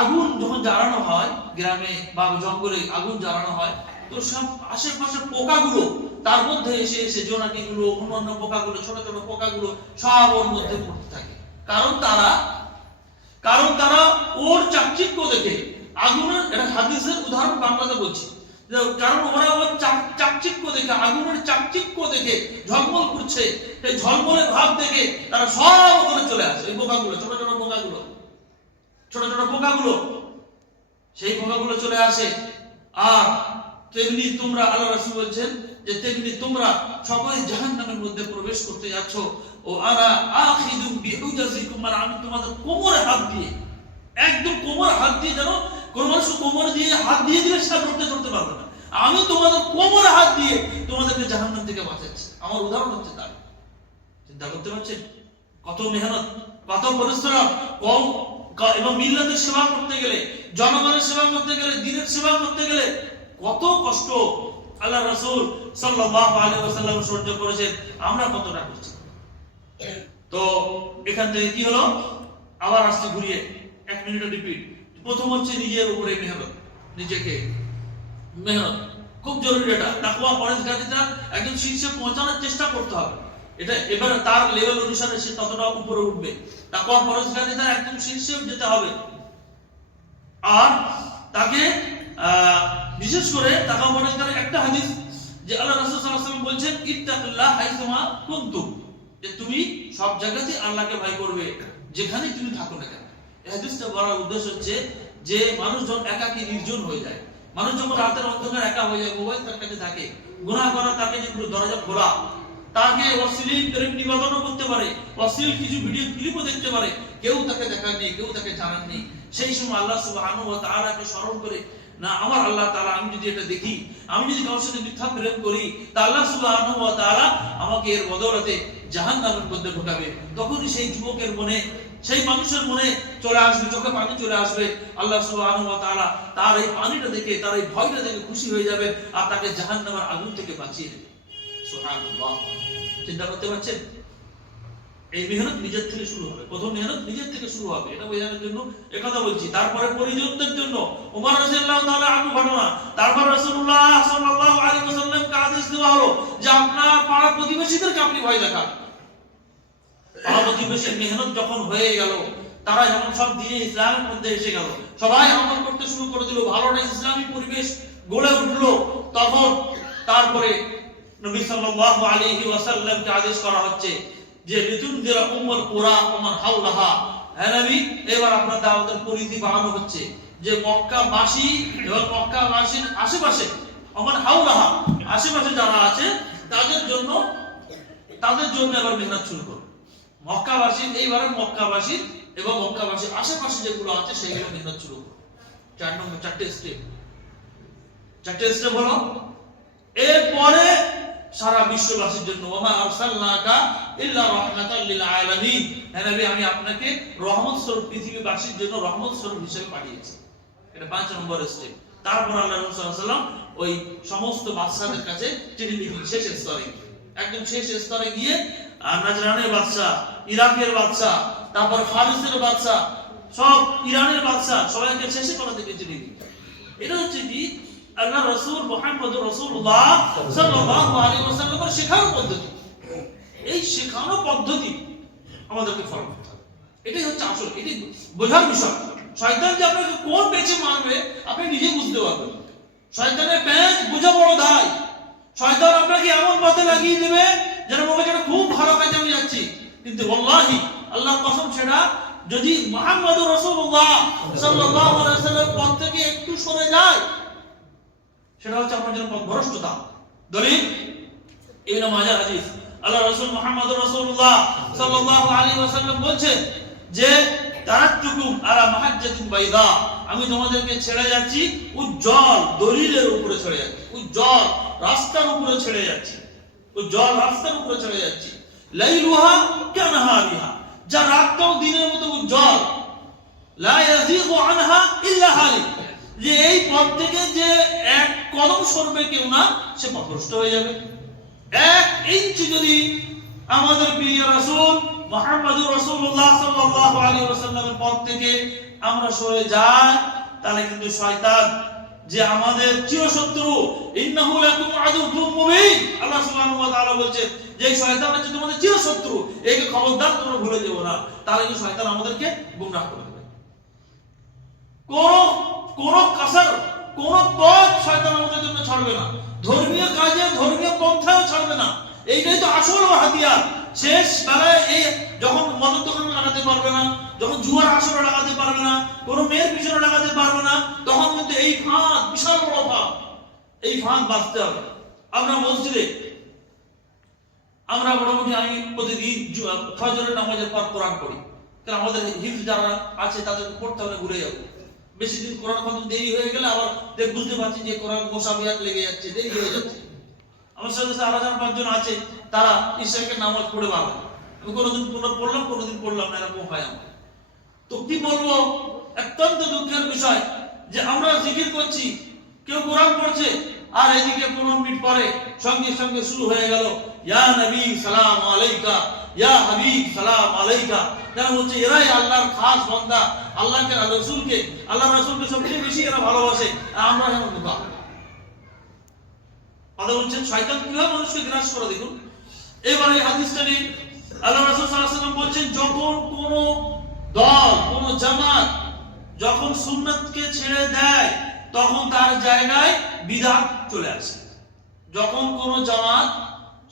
আগুন যখন জ্বালানো হয় গ্রামে বা জঙ্গলে আগুন জ্বালানো হয়, তো সব আশেপাশে পোকাগুলো তার মধ্যে এসে এসে জোনাকিগুলো, অন্যান্য পোকাগুলো, ছোট ছোট পোকাগুলো সব ওর মধ্যে পড়তে থাকে। কারণ তারা ওর চাকচিক্য দেখে, আগুনের, এটা হাদিসের উদাহরণ বাংলাতে বলছি, কারণ ওরা ওর চাকচিক্য দেখে, আগুনের চাকচিক্য দেখে ঝলমল করছে, সেই ঝলমলে ভাব দেখে তারা সব ওখানে চলে আসে। এই পোকাগুলো, ছোট ছোট পোকাগুলো সেই পোকাগুলো চলে আসে। আর তেমনি তোমরা, আল্লাহ রাসূল বলছেন যে তেমনি তোমরা সকলে জাহান্নামের মধ্যে প্রবেশ করতে যাচ্ছ। ও আনা আখিযুম বিহুজাজিকুম, আর আমি তোমাদের কোমরে হাত দিয়ে, একদম কোমরে হাত দিয়ে, জানো কোন মানুষ কোমরে দিয়ে হাত দিয়ে দিলে সেটা ধরতে পারবে না, আমি তোমাদের কোমরে হাত দিয়ে তোমাদেরকে জাহান্নাম থেকে বাঁচাচ্ছি। আমার উদাহরণ হচ্ছে তার। চিন্তা করতে পারছেন কত মেহনত, কত পরিশ্রম, কম এবং মিল্লাতের সেবা করতে গেলে, জনগণের সেবা করতে গেলে, দ্বীনের সেবা করতে গেলে কত কষ্ট আল্লাহ রাসূল সাল্লাল্লাহু আলাইহি ওয়াসাল্লাম সহ্য করেছেন, আমরা কতটা করছি। তো এখান থেকে কি হলো, আবার আসছে ঘুরিয়ে 1 মিনিট রিপিট। প্রথম হচ্ছে নিজের উপরে মেহনত, নিজেকে মেহনত খুব জরুরি। এটা তাকওয়া, পরহেজগারিতা একদম শীর্ষে পৌঁছানোর চেষ্টা করতে হবে। এটা এবারে তার লেভেল অনুসারে সে ততটা উপরে উঠবে। তাকওয়া, পরহেজগারিতা একদম শীর্ষে যেতে হবে। আর তাকে বিশেষ করে তাকওয়া পরহেজগারের একটা হাদিস যে আল্লাহ রাসূল সাল্লাল্লাহু আলাইহি ওয়াসাল্লাম বলেছেন, ইত্তাকুল্লাহ হাইসুমা কুনতুম, যে তুমি সব জায়গাতেই আল্লাহকে ভয় করবে যেখানে তুমি থাকো না কেন। এই হাদিসটা বলার উদ্দেশ্য হচ্ছে যে মানুষ যখন একাকী নির্জন হয়ে যায়, মানুষ যখন রাতের অন্ধকার একা হয়ে যায়, মোবাইল তার কাছে থাকে, গুনাহ করা তার কাছে দরজা খোলা, তাকে অশ্লীল প্রেম নিবেদনও করতে পারে, অশ্লীল কিছু ভিডিও ক্লিপও দেখতে পারে, কেউ তাকে দেখার নেই, কেউ তাকে জানার নেই। সেই সময় আল্লাহ সুবহানাহু ওয়া তাআলাকে স্মরণ করে, না আমার আল্লাহ তাআলা, আমি যদি এটা দেখি, আমি যদি কারোর সাথে মিথ্যা প্রেম করি, তা আল্লাহ সুবহানাহু ওয়া তাআলা আমাকে এর বদৌলতে জাহান্নামের মধ্যে ঢোকাবে। তখনই সেই যুবকের মনে, সেই মানুষের মনে চলে আসবে, চোখে পানি চলে আসবে। আল্লাহ সুবহানাহু ওয়া তাআলা তার এই পানিটা দেখে, তার এই ভয়টা দেখে খুশি হয়ে যাবে আর তাকে জাহান্নামের আগুন থেকে বাঁচিয়ে দেবে। সুবহানাল্লাহ। চিন্তা করতে পারছেন? এই মেহনত নিজের থেকে শুরু হবে। প্রথম মেহনত নিজের থেকে শুরু হবে, এটা বোঝানোর জন্য একথা বলছি। তারপরে পরিজনদের জন্য ওমর রাদিয়াল্লাহু তাআলা আনহু ঘটনা, তারপর রাসূলুল্লাহ সাল্লাল্লাহু আলাইহি ওয়াসাল্লামকে আদেশ দেওয়া হলো যে আপনার পাড়া প্রতিবেশীদেরকে আপনি ভয় দেখান। পাড়া প্রতিবেশীর মেহনত যখন হয়ে গেল, তারা যখন সব দিয়ে ইসলামের মধ্যে এসে গেল, সবাই আমল করতে শুরু করে দিল, ভালো একটা ইসলামী পরিবেশ গড়ে উঠলো, তখন তারপরে নবী সাল্লাল্লাহু আলাইহি ওয়াসাল্লামকে আদেশ করা হচ্ছে যে লিতুনদিরা উম্মুল কুরা ওয়া মান হাওলাহা। হ্যাঁ নবী, এবার আপনার দাওয়াতের পরিধি বাড়ানো হচ্ছে যে মক্কাবাসী এবং মক্কাবাসীর আশেপাশে, ওমান হাওলাহা, আশেপাশে যারা আছে তাদের জন্য এবার মেহনত শুরু করুন। মক্কাবাসী, এইবারে মক্কাবাসী এবং মক্কাবাসীর আশেপাশে যেগুলো আছে সেইগুলো মেহনত শুরু করুন। 4 নম্বর, 4টে স্টেপ হলো। এরপরে সারা বিশ্ববাসীর জন্য, ওমা আরসালনাকা ইল্লা রাহমাতাল লিল আলামিন, হে নবী আমি আপনাকে রহমত স্বরূপ, পৃথিবীবাসীর জন্য রহমত স্বরূপ হিসেবে পাঠিয়েছি। এটা 5 নম্বর স্টেপ। তারপর আল্লাহ রাসূল সাল্লাল্লাহু আলাইহি ওয়াসাল্লাম ওই সমস্ত বাদশাদের কাছে চিঠি লিখলেন, শেষ স্তরে, একদম শেষ স্তরে গিয়ে নাজরানের বাদশা, ইরাকের বাদশা, তারপর ফারিসের বাদশা, সব ইরানের বাদশা, সবাইকে শেষে করা থেকে চিঠি লিখলেন। এটা হচ্ছে কি আল্লাহ রাসূল মুহাম্মদুর রাসূলুল্লাহ সাল্লাল্লাহু আলাইহি ওয়াসাল্লামের শেখানো পদ্ধতি। এই শেখানো পদ্ধতি আমাদেরকে ফলো করতে হবে। এটাই হচ্ছে আসল, এটাই বোঝার বিষয়। শয়তান যে আপনাকে কোন পেঁচে মারবে আপনি নিজে বুঝতে পারবেন। শয়তানের পেঁচ বোঝা বড় দায়। শয়তান আপনাকে এমন পথে লাগিয়ে দেবে যেন মনে হয় খুব ভালো কাজে আমি যাচ্ছি, কিন্তু ওয়াল্লাহি আল্লাহর কসম, সেটা যদি মুহাম্মদুর রাসূলুল্লাহ সাল্লাল্লাহু আলাইহি ওয়াসাল্লাম পথ থেকে একটু সরে যায়, সেটা হচ্ছে আপনার জন্য পথভ্রষ্টতা। দলিল ইবনে মাজাহ হাদিস, আল্লাহ রাসূল মুহাম্মদুর রাসূলুল্লাহ সাল্লাল্লাহু আলাইহি ওয়াসাল্লাম বলছেন যে তারাকতুকুম আলা মাহাজ্জাতিন বাইদা, আমি তোমাদেরকে ছেড়ে যাচ্ছি উজ্জ্বল দলিলের উপরে ছেড়ে যাচ্ছি, উজ্জ্বল রাস্তার উপরে ছেড়ে যাচ্ছি, উজ্জ্বল রাস্তার উপরে ছেড়ে যাচ্ছি। লাইলুহা কানাহারিহা, যা রাতটাও দিনের মতো উজ্জ্বল। লা ইয়াযিগু আনহা ইল্লা হালিক, যে এই পথ থেকে যে এক কদম সরবে কেউ না, সে পথভ্রষ্ট হয়ে যাবে। এক ইঞ্চি যদি আমাদের প্রিয় রাসূল মুহাম্মদুর রাসূলুল্লাহ সাল্লাল্লাহু আলাইহি ওয়াসাল্লামের পথ থেকে আমরা সরে যাই, তাহলে কিন্তু শয়তান যে আমাদের চিরশত্রু, ইন্নাহু লাকুম আদুউম মুবিন, আল্লাহ সুবহানাহু ওয়া তাআলা বলছেন যে এই শয়তান হচ্ছে তোমাদের চিরশত্রু, একে খবরদার তোমরা ভুলে যেও না, তাহলে কিন্তু শয়তান আমাদেরকে গুমরাহ করে দেবে। কোন কাসার, কোন পথ শয়তান আমাদের জন্য ছাড়বে না, ধর্মীয় কাজে ধর্মীয় পন্থাও ছাড়বে না। এইটাই তো আসল হাতিয়ার। শেষ বেলায় এই যখন মদের দোকানে লাগাতে পারবে না, যখন জুয়ার আসরে লাগাতে পারবে না, কোন মেয়ের পিছনে লাগাতে পারবে না, তখন কিন্তু এই ফাঁদ, বিশাল বড় ফাঁদ, এই ফাঁদ বাঁচতে হবে। আমরা মসজিদে আমরা মোটামুটি আমি প্রতিদিন ফজরের নামাজের পর কোরআন পড়ি, কারণ আমাদের হিফজ যারা আছে তাদেরকে পড়তে হলে ঘুরে যাবো। বেশি দিন কোরআন খতম দেরি হয়ে গেলে আবার বুঝতে পারছি যে কোরআন মোসাবিহাত লেগে যাচ্ছে, দেরি হয়ে যাচ্ছে। আমার সাথে আরো 4-5 জন আছে, তারা ইশারের নামাজ পড়ে পারবে, আমি কোনোদিন পড়লাম কোনোদিন পড়লাম না, এরকম হয় আমার। তো কি বলবো, অত্যন্ত দুঃখের বিষয় যে আমরা জিকির করছি, কেউ কোরআন পড়ছে, আর এদিকে 15 মিনিট পরে সঙ্গে সঙ্গে শুরু হয়ে গেল ইয়া নবী সালাম আলাইকা, ইয়া হাবিব সালাম আলাইকা। যেন হচ্ছে এরাই আল্লাহর খাস বান্দা, আল্লাহকে রাসূলকে, আল্লাহ রাসূলকে সবচেয়ে বেশি এরা ভালোবাসে, আর আমরা যেন বোকা। কথা বলছেন শয়তান কিভাবে মানুষকে গ্রাস করে, দেখুন। এবারে হাদিসটা নিয়ে আল্লাহ রাসূল সাল্লাল্লাহু আলাইহি ওয়াসাল্লাম বলছেন, যখন কোন দল, কোন জামাত যখন সুন্নাতকে ছেড়ে দেয়, তখন তার জায়গায় বিদআত চলে আসে। যখন কোন জামাত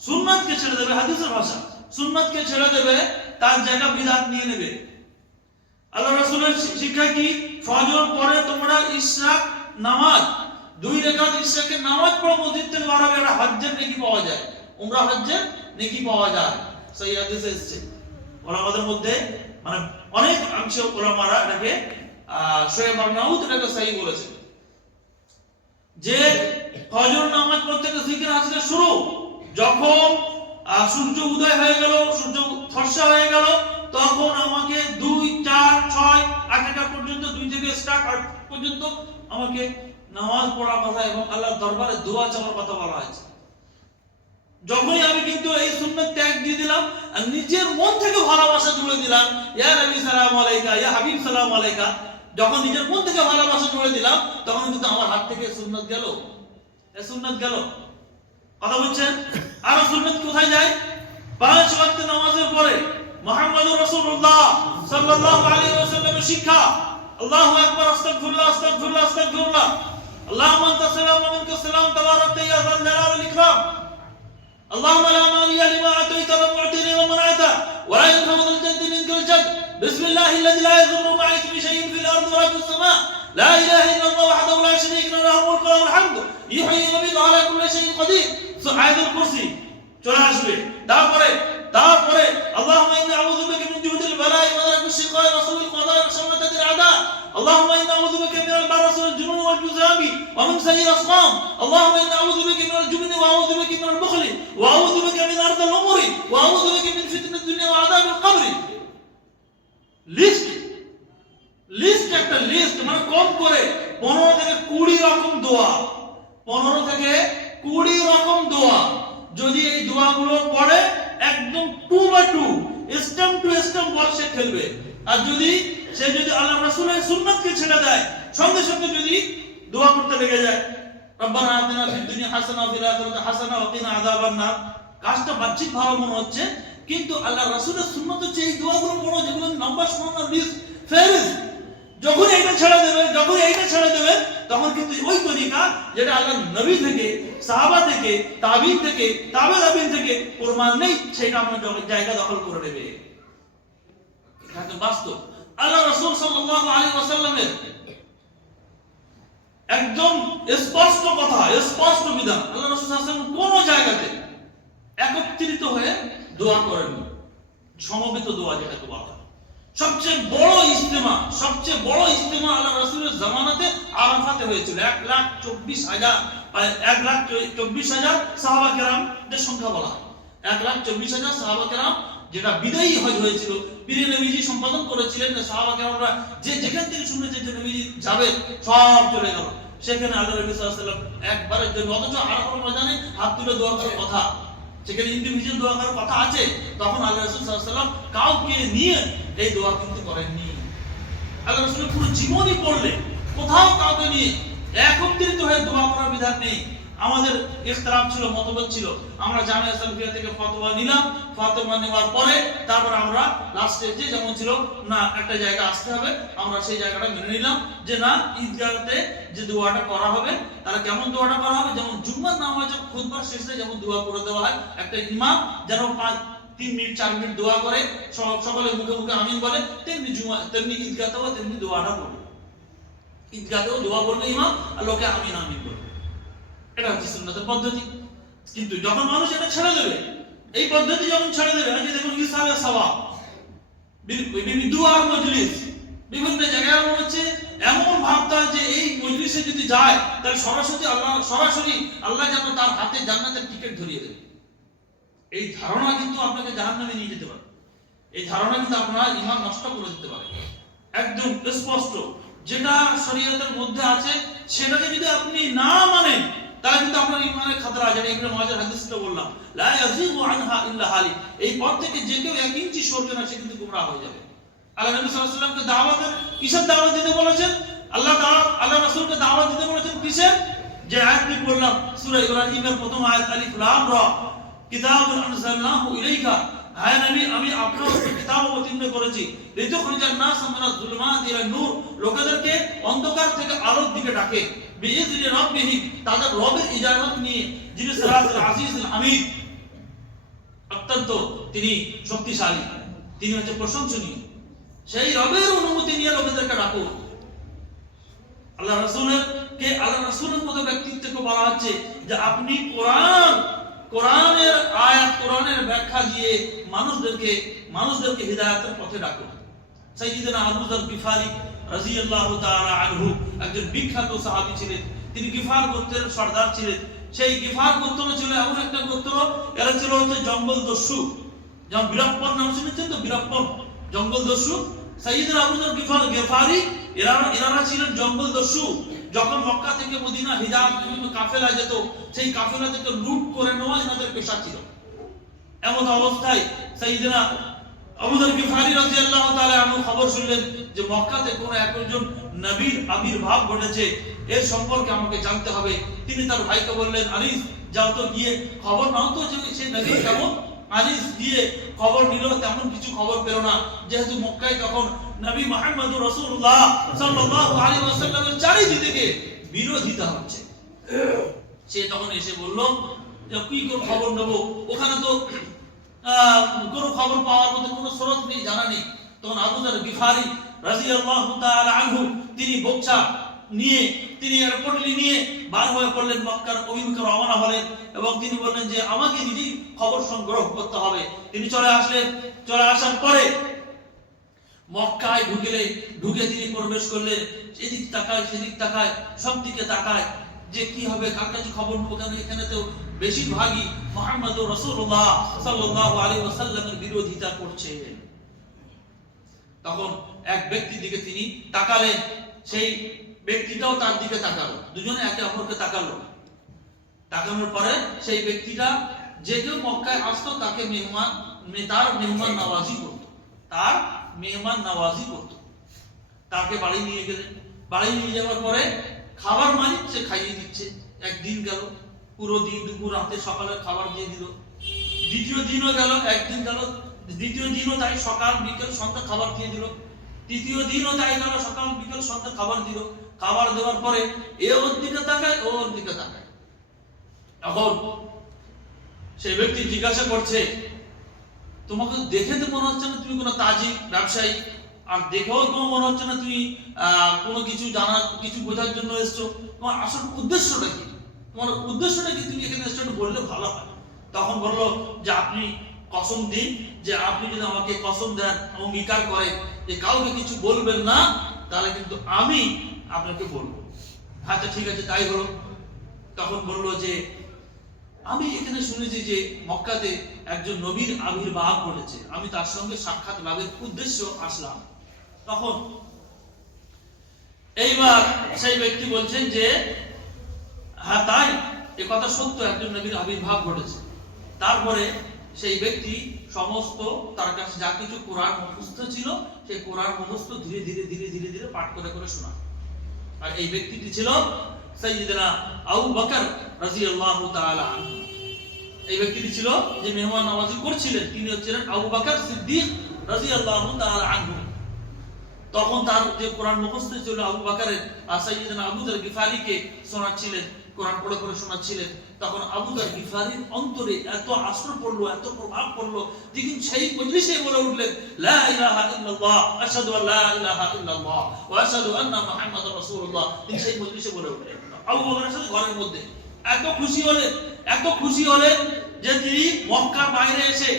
সুন্নাতকে ছেড়ে দেবে, হাদিসের ভাষা, সুন্নাতকে ছেড়ে দেবে, তার জায়গা বিদআত নিয়ে নেবে। আল্লাহ রাসূলের শিক্ষা কি? ফজর পরে তোমরা ইশরাক নামাজ, 2 রাকাত ইশরাকের নামাজ পড়ো, মসজিদ থেকে বার হবে, এটা হজ্জের নেকি পাওয়া যায়, উমরা হজ্জের নেকি পাওয়া যায়। সহিহ হাদিসে এসেছে। ওলামাদের মধ্যে মানে অনেক অংশ ওলামারা এটাকে শোয়েব আরনাউত এটাকে সহিহ বলেছে যে ফজর নামাজ পড়তে থেকে জিকির আজকে শুরু, যখন সূর্য উদয় হয়ে গেল, সূর্য ফর্সা হয়ে গেল, তখন আমাকে 2, 4, 6, 8 পর্যন্ত, 2 থেকে স্টার্ট 8 পর্যন্ত আমাকে নামাজ পড়ার কথা এবং আল্লাহর দরবারে দোয়া চাওয়ার কথা বলা হয়েছে। যখনই আমি কিন্তু এই সুন্নাত ত্যাগ দিয়ে দিলাম আর নিজের মন থেকে ভালোবাসা জুড়ে দিলাম, ইয়া নবী সালাম আলাইকা, ইয়া হাবিব সালাম আলাইকা, যখন নিজের মন থেকে ভালোবাসা জুড়ে দিলাম, তখন কিন্তু আমার হাত থেকে সুন্নাত গেল, এই সুন্নাত গেল। কথা বলছেন। আর সুন্নাত কোথায় যায়? 5 ওয়াক্ত নামাজের পরে মুহাম্মদুর রাসূলুল্লাহ সাল্লাল্লাহু আলাইহি ওয়াসাল্লামের শিক্ষা, আল্লাহু আকবার, আস্তাগফিরুল্লাহ, আস্তাগফিরুল্লাহ, আস্তাগফিরুল্লাহ, আল্লাহুম্মা আনতাস সালাম ওয়া মিনকাস সালাম, তাবারাকতা ইয়া যাল জালালি ওয়াল ইকরাম, আল্লাহুম্মা লা মানিয়া লিমা আতাইতা ওয়া মু'তি লিমা মানা'তা ওয়া লা ইয়ানফa'u যাল জাদ্দি মিনকাল জাদ, বিসমিল্লাহিল্লাযী লা ইয়াদুররু মা'a ইসমিহি শাই'উন ফিল আরদি ওয়া লা ফিস সামা', লা ইলাহা ইল্লাল্লাহু ওয়াহদাহু লা শারীকা লাহু, লাহুল মুলকু ওয়া লাহুল হামদু, ইউহয়ি ওয়া yumiitu আলা কুল্লি শাইইন কাদির। আয়াতুল কুরসি চলে আসবে। তারপরে আল্লাহুম্মা ইন্নী আউযু বিকা মিন জুহদিল বালা'i ওয়া দারকিশ শিকা'i ওয়া সু'ইল কদা'i ওয়া শামাতাতিল আ'দা', اللهم إنا نعوذ بك من البرص والجنون والجذام ومن سيء الأسقام، اللهم إنا نعوذ بك من الجبن وأعوذ بك من البخل وأعوذ بك من أرض الأمور وأعوذ بك من فتنة الدنيا وعذاب القبر। লিস্ট একটা লিস্ট, মানে কম করে 15 থেকে 20 রকম দোয়া, 15 থেকে 20 রকম দোয়া। যদি এই দোয়াগুলো পড়ে একদম 2 by 2 স্টেম টু স্টেম বল সে খেলবে। আর যদি আল্লাহ রাসূলের সুন্নাতকে ছেড়ে দেয়, সঙ্গে সঙ্গে যদি দোয়া করতে লেগে যায়, রব্বানা আতিনা ফিদ দুনিয়া হাসানা ওয়া ফিল আখিরাতি হাসানা ওয়া কিনা আযাবান নার, কাজটা বাহ্যিক ভালো মনে হচ্ছে, কিন্তু আল্লাহ রাসূলের সুন্নাত হচ্ছে এই দোয়াগুলো পড়ো, যেগুলো নাম্বার শোনানোর লিস্ট ফেরেজ। যখন এইটা ছেড়ে দেবে, তখন কিন্তু ওই তরিকা যেটা আল্লাহ নবী থেকে, সাহাবা থেকে, তাবিঈন থেকে, তাবে তাবিঈন থেকে প্রমাণ নেই, সেটা আমরা জায়গা দখল করে নেবে। এটা বাস্তব। আল্লাহ রাসূল সাল্লাল্লাহু আলাইহি ওয়াসাল্লামের একদম স্পষ্ট কথা, স্পষ্ট বিধান। আল্লাহ রাসূল সাল্লাল্লাহু আলাইহি ওয়াসাল্লাম কোন জায়গাতে একত্রিত হয়ে দোয়া করেননি। সমবেত দোয়া যেটাকে বলা হয়। সবচেয়ে বড় ইজতেমা আল্লাহ রাসূলের জামানাতে আরাফাতে হয়েছিল। 1,24,000 সাহাবা কেরামদের সংখ্যা বলা হয়। 1,24,000 সাহাবা কেরাম, যেটা বিদায়ী হজ হয়েছিল, পীরে নবীজি সম্পাদন করেছিলেন। সাহাবা কেরামরা যে যেখান থেকে শুনেছে যে নবীজি যাবেন, সব চলে গেল সেখানে। আল্লাহ নবী সাল্লাল্লাহু আলাইহি ওয়াসাল্লাম একবারের জন্য, অথচ আরাফার ময়দানে হাত তুলে দোয়া করার কথা, সেখানে ইন্ডিভিজুয়াল দোয়া করার কথা আছে, তখন আল্লাহ রাসূল সাল্লাল্লাহু আলাইহি ওয়াসাল্লাম কাউকে নিয়ে এই দোয়া কিন্তু করেননি। আল্লাহ রাসূল পুরো জীবনই পড়লেন, কোথাও কাউকে নিয়ে একত্রিত হয়ে দোয়া করার বিধান নেই। আমাদের ইখতিলাফ ছিল, মতভেদ ছিল। আমরা জামিয়া সালফিয়া থেকে ফতোয়া নিলাম, ফতোয়া নেওয়ার পরে তারপর আমরা লাস্টে যে যেমন ছিল না একটা জায়গা আসতে হবে, আমরা সেই জায়গাটা মেনে নিলাম যে না, ঈদগাহতে যে দোয়াটা করা হবে তারা কেমন দোয়াটা করা হবে, যেমন জুম্মার নামাজের খুতবার শেষে যেমন দোয়া করে দেওয়া হয়, একটা ইমাম যেন 3 মিনিট 4 মিনিট দোয়া করে সকলে মুখে মুখে আমিন বলে, তেমনি ঈদগাহতেও তেমনি দোয়াটা করবে। ঈদগাহতেও দোয়া করবে ইমাম, আর লোকে আমিন আমিন করবে। এটা হচ্ছে সুন্নতের পদ্ধতি। কিন্তু যখন মানুষ এটা ছেড়ে দেবে, এই পদ্ধতি যখন ছেড়ে দেবে, আজকে দেখুন ইসালে সওয়াব, দুয়ার মজলিস, বিভিন্ন জায়গায় মনে হচ্ছে এমন ভাবতা যে এই মজলিসে যদি যায় তাহলে সরাসরি আল্লাহ যেন তার হাতে জান্নাতের টিকিট ধরিয়ে দেবে। এই ধারণা কিন্তু আপনাকে জাহান্নামে নিয়ে যেতে পারে। এই ধারণা কিন্তু আপনার ঈমান নষ্ট করে দিতে পারে। একদম স্পষ্ট যেটা শরীয়তের মধ্যে আছে সেটাকে যদি আপনি না মানেন তাহলে কিন্তু আপনার ঈমানের খাতরা আছে। ইবনে মাজাহ হাদিসটা বললাম, লা ইয়াযিগু আনহা ইল্লা হালিক, এই পথ থেকে যে কেউ 1 ইঞ্চি সরবে না, সে কিন্তু গোমরাহ হয়ে যাবে। আল্লাহ নবী সাল্লাল্লাহু আলাইহি ওয়াসাল্লামকে দাওয়াতের কিসের দাওয়াত দিতে বলেছেন? আল্লাহ রাসূলকে দাওয়াত দিতে বলেছেন কিসের? যে আয়াতটি পড়লাম সূরা ইব্রাহিমের প্রথম আয়াত, আলিফ লাম রা, কিতাবুন আনজালনাহু ইলাইকা, হায় নবী আমি আপনার উপর কিতাব অবতীর্ণ করেছি, লিতুখরিজান নাস মিনাজ যুলুমাতি ইলা নূর, লোকেদেরকে অন্ধকার থেকে আলোর দিকে ডাকে, বিইজনি রাব্বিহি, তাদের রবের ইজাজত নিয়ে, যিনি সিরাতুল আজিজুল হামিদ, অত্যন্ত তিনি শক্তিশালী, তিনি হচ্ছে প্রশংসনীয়। সেই রবের অনুমতি নিয়ে লোকেদেরকে ডাকো। আল্লাহ রাসূলের মতো ব্যক্তিত্বকে বলা হচ্ছে যে আপনি কোরআনের আয়াত, কোরআনের ব্যাখ্যা দিয়ে মানুষদেরকে হিদায়াতের পথে ডাকুন। সাইয়্যিদনা আবু যর গিফারি রাদিয়াল্লাহু তাআলা আনহু একজন বিখ্যাত সাহাবী ছিলেন। তিনি গিফার গোত্রের সর্দার ছিলেন। সেই গিফার গোত্র ছিল এমন একটা গোত্র, এরা ছিল হচ্ছে জঙ্গল দস্যু। যেমন বীরাপ্পন নাম শুনেছেন তো, বীরাপ্পন জঙ্গল দস্যু। সাইয়্যিদনা আবু যর গিফারি এরা ছিলেন জঙ্গল দস্যু। যখন মক্কা থেকে মদিনা হিজরত বিভিন্ন কাফেলা যেত, সেই কাফেলা থেকে লুট করে নেওয়া এনাদের পেশা ছিল। এমন অবস্থায় সাইয়্যিদনা আবু যর গিফারি রাদিয়াল্লাহু তাআলা আনহু খবর শুনলেন যে মক্কাতে কোন একজন নবীর আবির্ভাব ঘটেছে, এর সম্পর্কে আমাকে জানতে হবে। তিনি তার ভাইকে বললেন, আনিস যাও তো গিয়ে খবর নাও তো যে সেই নবী কেমন। আনিস গিয়ে খবর নিল, তেমন কিছু খবর পেল না, যেহেতু মক্কায় তখন নবী মুহাম্মদুর রাসূলুল্লাহ সাল্লাল্লাহু আলাইহি ওয়াসাল্লামের চারিদিকে বিরোধিতা হচ্ছে। সে তখন এসে বলল যে কি করে খবর নেব, ওখানে তো কোনো খবর পাওয়ার মতো কোনো স্রোত নেই, জানা নেই। তখন আবু যর গিফারি রাদিয়াল্লাহু তাআলা আনহু তিনি বোঝা নিয়ে, তিনি এয়ারপোর্টলি নিয়ে বার হয়ে পড়লেন, মক্কার অভিমুখে রওনা হলেন এবং তিনি বললেন যে আমাকে নিজেই খবর সংগ্রহ করতে হবে। তিনি চলে আসলেন। চলে আসার পরে মক্কায় ঢুকে তিনি প্রবেশ করলেন। এদিক তাকায় সেদিক তাকায়, সব দিকে তাকায় যে কি হবে, কার কাছে খবর নেব, কেন এখানে তো বেশিরভাগই মুহাম্মদুর রাসূলুল্লাহ সাল্লাল্লাহু আলাইহি ওয়াসাল্লামের বিরোধিতা করছে। তখন এক ব্যক্তির দিকে তিনি তাকালেন, সেই ব্যক্তিটাও তার দিকে তাকালো, দুজনে একে অপরকে তাকালো। তাকানোর পরে সেই ব্যক্তিটা যে কেউ মক্কায় আসতো তাকে তার মেহমান নওয়াজি করতো। তাকে বাড়ি নিয়ে গেলেন। বাড়ি নিয়ে যাওয়ার পরে খাবার মালিক সে খাইয়ে দিচ্ছে। একদিন গেল, পুরো দিন, দুপুর, রাতে, সকালে খাবার দিয়ে দিল। দ্বিতীয় দিনও গেল, একদিন গেল, দ্বিতীয় দিনও তাই সকাল বিকেল সন্ধ্যা খাবার দিয়ে দিল। তৃতীয় দিনও তাই গেল, সকাল বিকেল সন্ধ্যা খাবার দিল। খাবার দেওয়ার পরে ওর দিকে তাকায়, ওর দিকে তাকায়। এখন সেই ব্যক্তি জিজ্ঞাসা করছে, তোমাকে দেখে তো মনে হচ্ছে না তুমি কোনো তাজির ব্যবসায়ী, আর দেখেও তোমার মনে হচ্ছে না তুমি কোনো কিছু জানার, কিছু বোঝার জন্য এসছো। তোমার আসল উদ্দেশ্যটা কি? তোমার উদ্দেশ্যটা কি? তুমি এখানে এসছো, বললে ভালো হয়। তখন বলল যে আপনি কসম দিন, যে আপনি যদি আমাকে কসম দেন, অঙ্গীকার করেন যে কাউকে কিছু বলবেন না, তাহলে কিন্তু আমি আপনাকে বলবো। আচ্ছা ঠিক আছে, তাই হলো। তখন বলল যে আমি এখানে শুনেছি যে মক্কাতে একজন নবীর আবির্ভাব ঘটেছে, আমি তার সঙ্গে সাক্ষাৎ লাভের উদ্দেশ্য আসলাম। তখন এইবার সেই ব্যক্তি বলছেন যে হ্যাঁ তাই, এ কথা সত্য, একজন নবীর আবির্ভাব ঘটেছে। তারপরে সেই ব্যক্তি সমস্ত তার কাছে যা কিছু কোরআন মুখস্থ ছিল সেই কোরআন মুখস্থ ধীরে ধীরে ধীরে ধীরে ধীরে পাঠ করে করে শোনা। আর এই ব্যক্তিটি ছিল সাইয়্যিদনা আবু বকর রাদিয়াল্লাহু তাআলা আনহু। এই ব্যক্তিটি ছিল যে মেহমান নওয়াজি করছিলেন, তিনি হচ্ছিলেন আবু বকর সিদ্দিক রাদিয়াল্লাহু তাআলা আনহু। তখন তার যে কোরআন মুখস্থ ছিল আবু বকরের, আর সাইয়্যিদনা আবু যর গিফারিকে শোনাচ্ছিলেন, কোরআন পড়ে পড়ে শোনাচ্ছিলেন। তখন আবু যর গিফারির অন্তরে এত আসর পড়লো, এত প্রভাব পড়লো, তিনি সেই মজলিসে বলে উঠলেন লা ইলাহা ইল্লাল্লাহ আশহাদু আল্লা ইলাহা ইল্লাল্লাহ ওয়া আশহাদু আন্না মুহাম্মাদার রাসূলুল্লাহ। তিনি সেই মজলিসে বলে উঠলেন আবু বকরের সাথে ঘরের মধ্যে। এত খুশি হলেন যে তিনি মক্কার বাইরে এসে,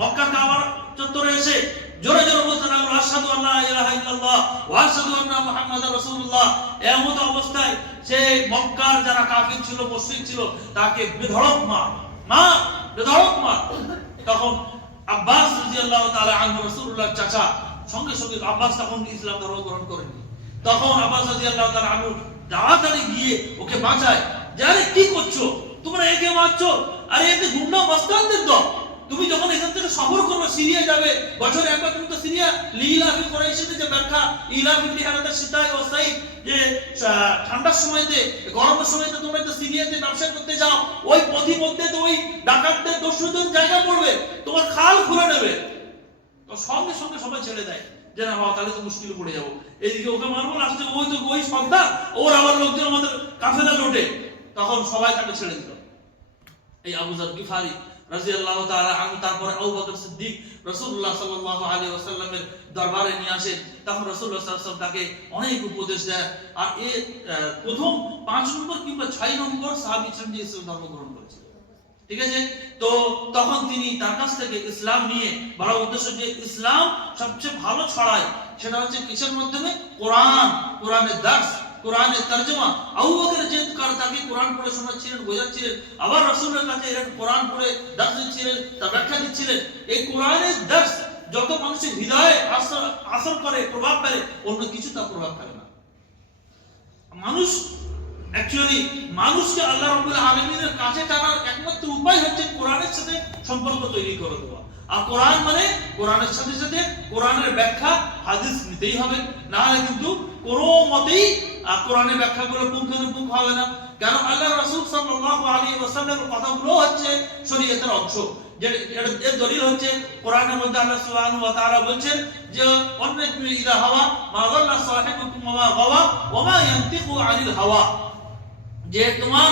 মক্কার কাবার চত্বরে এসে জোরে জোরে বলতে লাগলো আশহাদু আল্লা ইলাহা ইল্লাল্লাহ ওয়া আশহাদু আন্না মুহাম্মাদার রাসূলুল্লাহ। এমন অবস্থায় সেই মক্কার যারা কাফির ছিল, মুশরিক ছিল, তাকে বেধড়ক মার। তখন আব্বাস রাদিয়াল্লাহু তাআলা আনহু, রাসূলুল্লাহর চাচা, সঙ্গে সঙ্গে আব্বাস তখন ইসলাম ধর্ম গ্রহণ করেনি। তখন আব্বাস রাদিয়াল্লাহু তাআলা আনহু তাড়াতাড়ি গিয়ে ওকে বাঁচায়, যে আরে কি করছো তোমরা, একে মারছো, আরে এতে গুন্ডা মস্তানদের দল, তুমি যখন এখান থেকে সফর করবে, সিরিয়া যাবে, বছরে একবার তুমি তো সিরিয়া লিলাফি কুরাইশিতে যে ব্যাখ্যা ইলাফি বিহারাতে সিতাই ও সাইদ, যে ঠান্ডার সময়তে, গরমের সময়তে তোমরা তো সিরিয়াতে ব্যবসা করতে যাও, ওই পথি মধ্যে তো ওই ডাকাতদের দস্যুদের জায়গা পড়বে, তোমার খাল খুলে নেবে। তো সঙ্গে সঙ্গে সবাই ছেড়ে দেয় যে না বাবা, তাহলে তো মুশকিল পড়ে যাবো, এদিকে ওকে মারবো, লাস্টে ওই তো ওই সর্দার, ওর আবার লোকজন আমাদের কাফেলা লোটে। তখন সবাই তাকে ছেড়ে দিল। এই আবু যর গিফারি রাদিয়াল্লাহু তাআলা আনহু তারপরে আবু বকর সিদ্দিক রাসূলুল্লাহ সাল্লাল্লাহু আলাইহি ওয়াসাল্লামের দরবারে নিয়ে আসেন। তখন রাসূলুল্লাহ সাল্লাল্লাহু আলাইহি ওয়াসাল্লাম তাকে অনেক উপদেশ দেন। আর এই প্রথম 5 নম্বর কিংবা 6 নম্বর সাহাবী ছিলেন যে ইসলাম ধর্ম গ্রহণ করেছিল, ঠিক আছে। তো তখন তিনি তার কাছ থেকে ইসলাম নিয়ে বলার উদ্দেশ্য যে ইসলাম সবচেয়ে ভালো ছড়ায় সেটা হচ্ছে কিসের মাধ্যমে? কোরআনের দার্স, কোরআনের তরজমা। আবু বকর যে তাকে কোরআন পড়ে শোনাচ্ছিলেন, বোঝাচ্ছিলেন, আবার রাসূলের কাছে এলেন, কোরআন পড়ে দার্স দিচ্ছিলেন, তার ব্যাখ্যা দিচ্ছিলেন। এই কোরআনের দার্স যত মানুষের হৃদয়ে আসর করে, প্রভাব ফেলে, অন্য কিছু তা প্রভাব ফেলে না। মানুষকে আল্লাহ রাব্বুল আলামিনের কাছে টানার একমাত্র উপায় হচ্ছে কোরআনের সাথে সম্পর্ক তৈরি করে দেওয়া। আর কোরআন মানে কোরআনের সাথে সাথে কোরআনের ব্যাখ্যা, হাদিস নিতেই হবে, না হলে কিন্তু কোনো মতেই কোরআনের ব্যাখ্যাগুলো পুঙ্খানুপুঙ্খ হবে না। কেন? আল্লাহ রাসূল সাল্লাল্লাহু আলাইহি ওয়াসাল্লামের কথাগুলো হচ্ছে শরীয়তের অংশ। এর দলিল হচ্ছে কোরআনের মধ্যে আল্লাহ সুবহানাহু ওয়া তাআলা বলছেন যে ওয়ান্নাজমি ইযা হাওয়া মা যাল্লা সাহিবুকুম ওয়া মা গাওয়া ওয়া মা ইয়ানতিকু আনিল হাওয়া, যে তোমার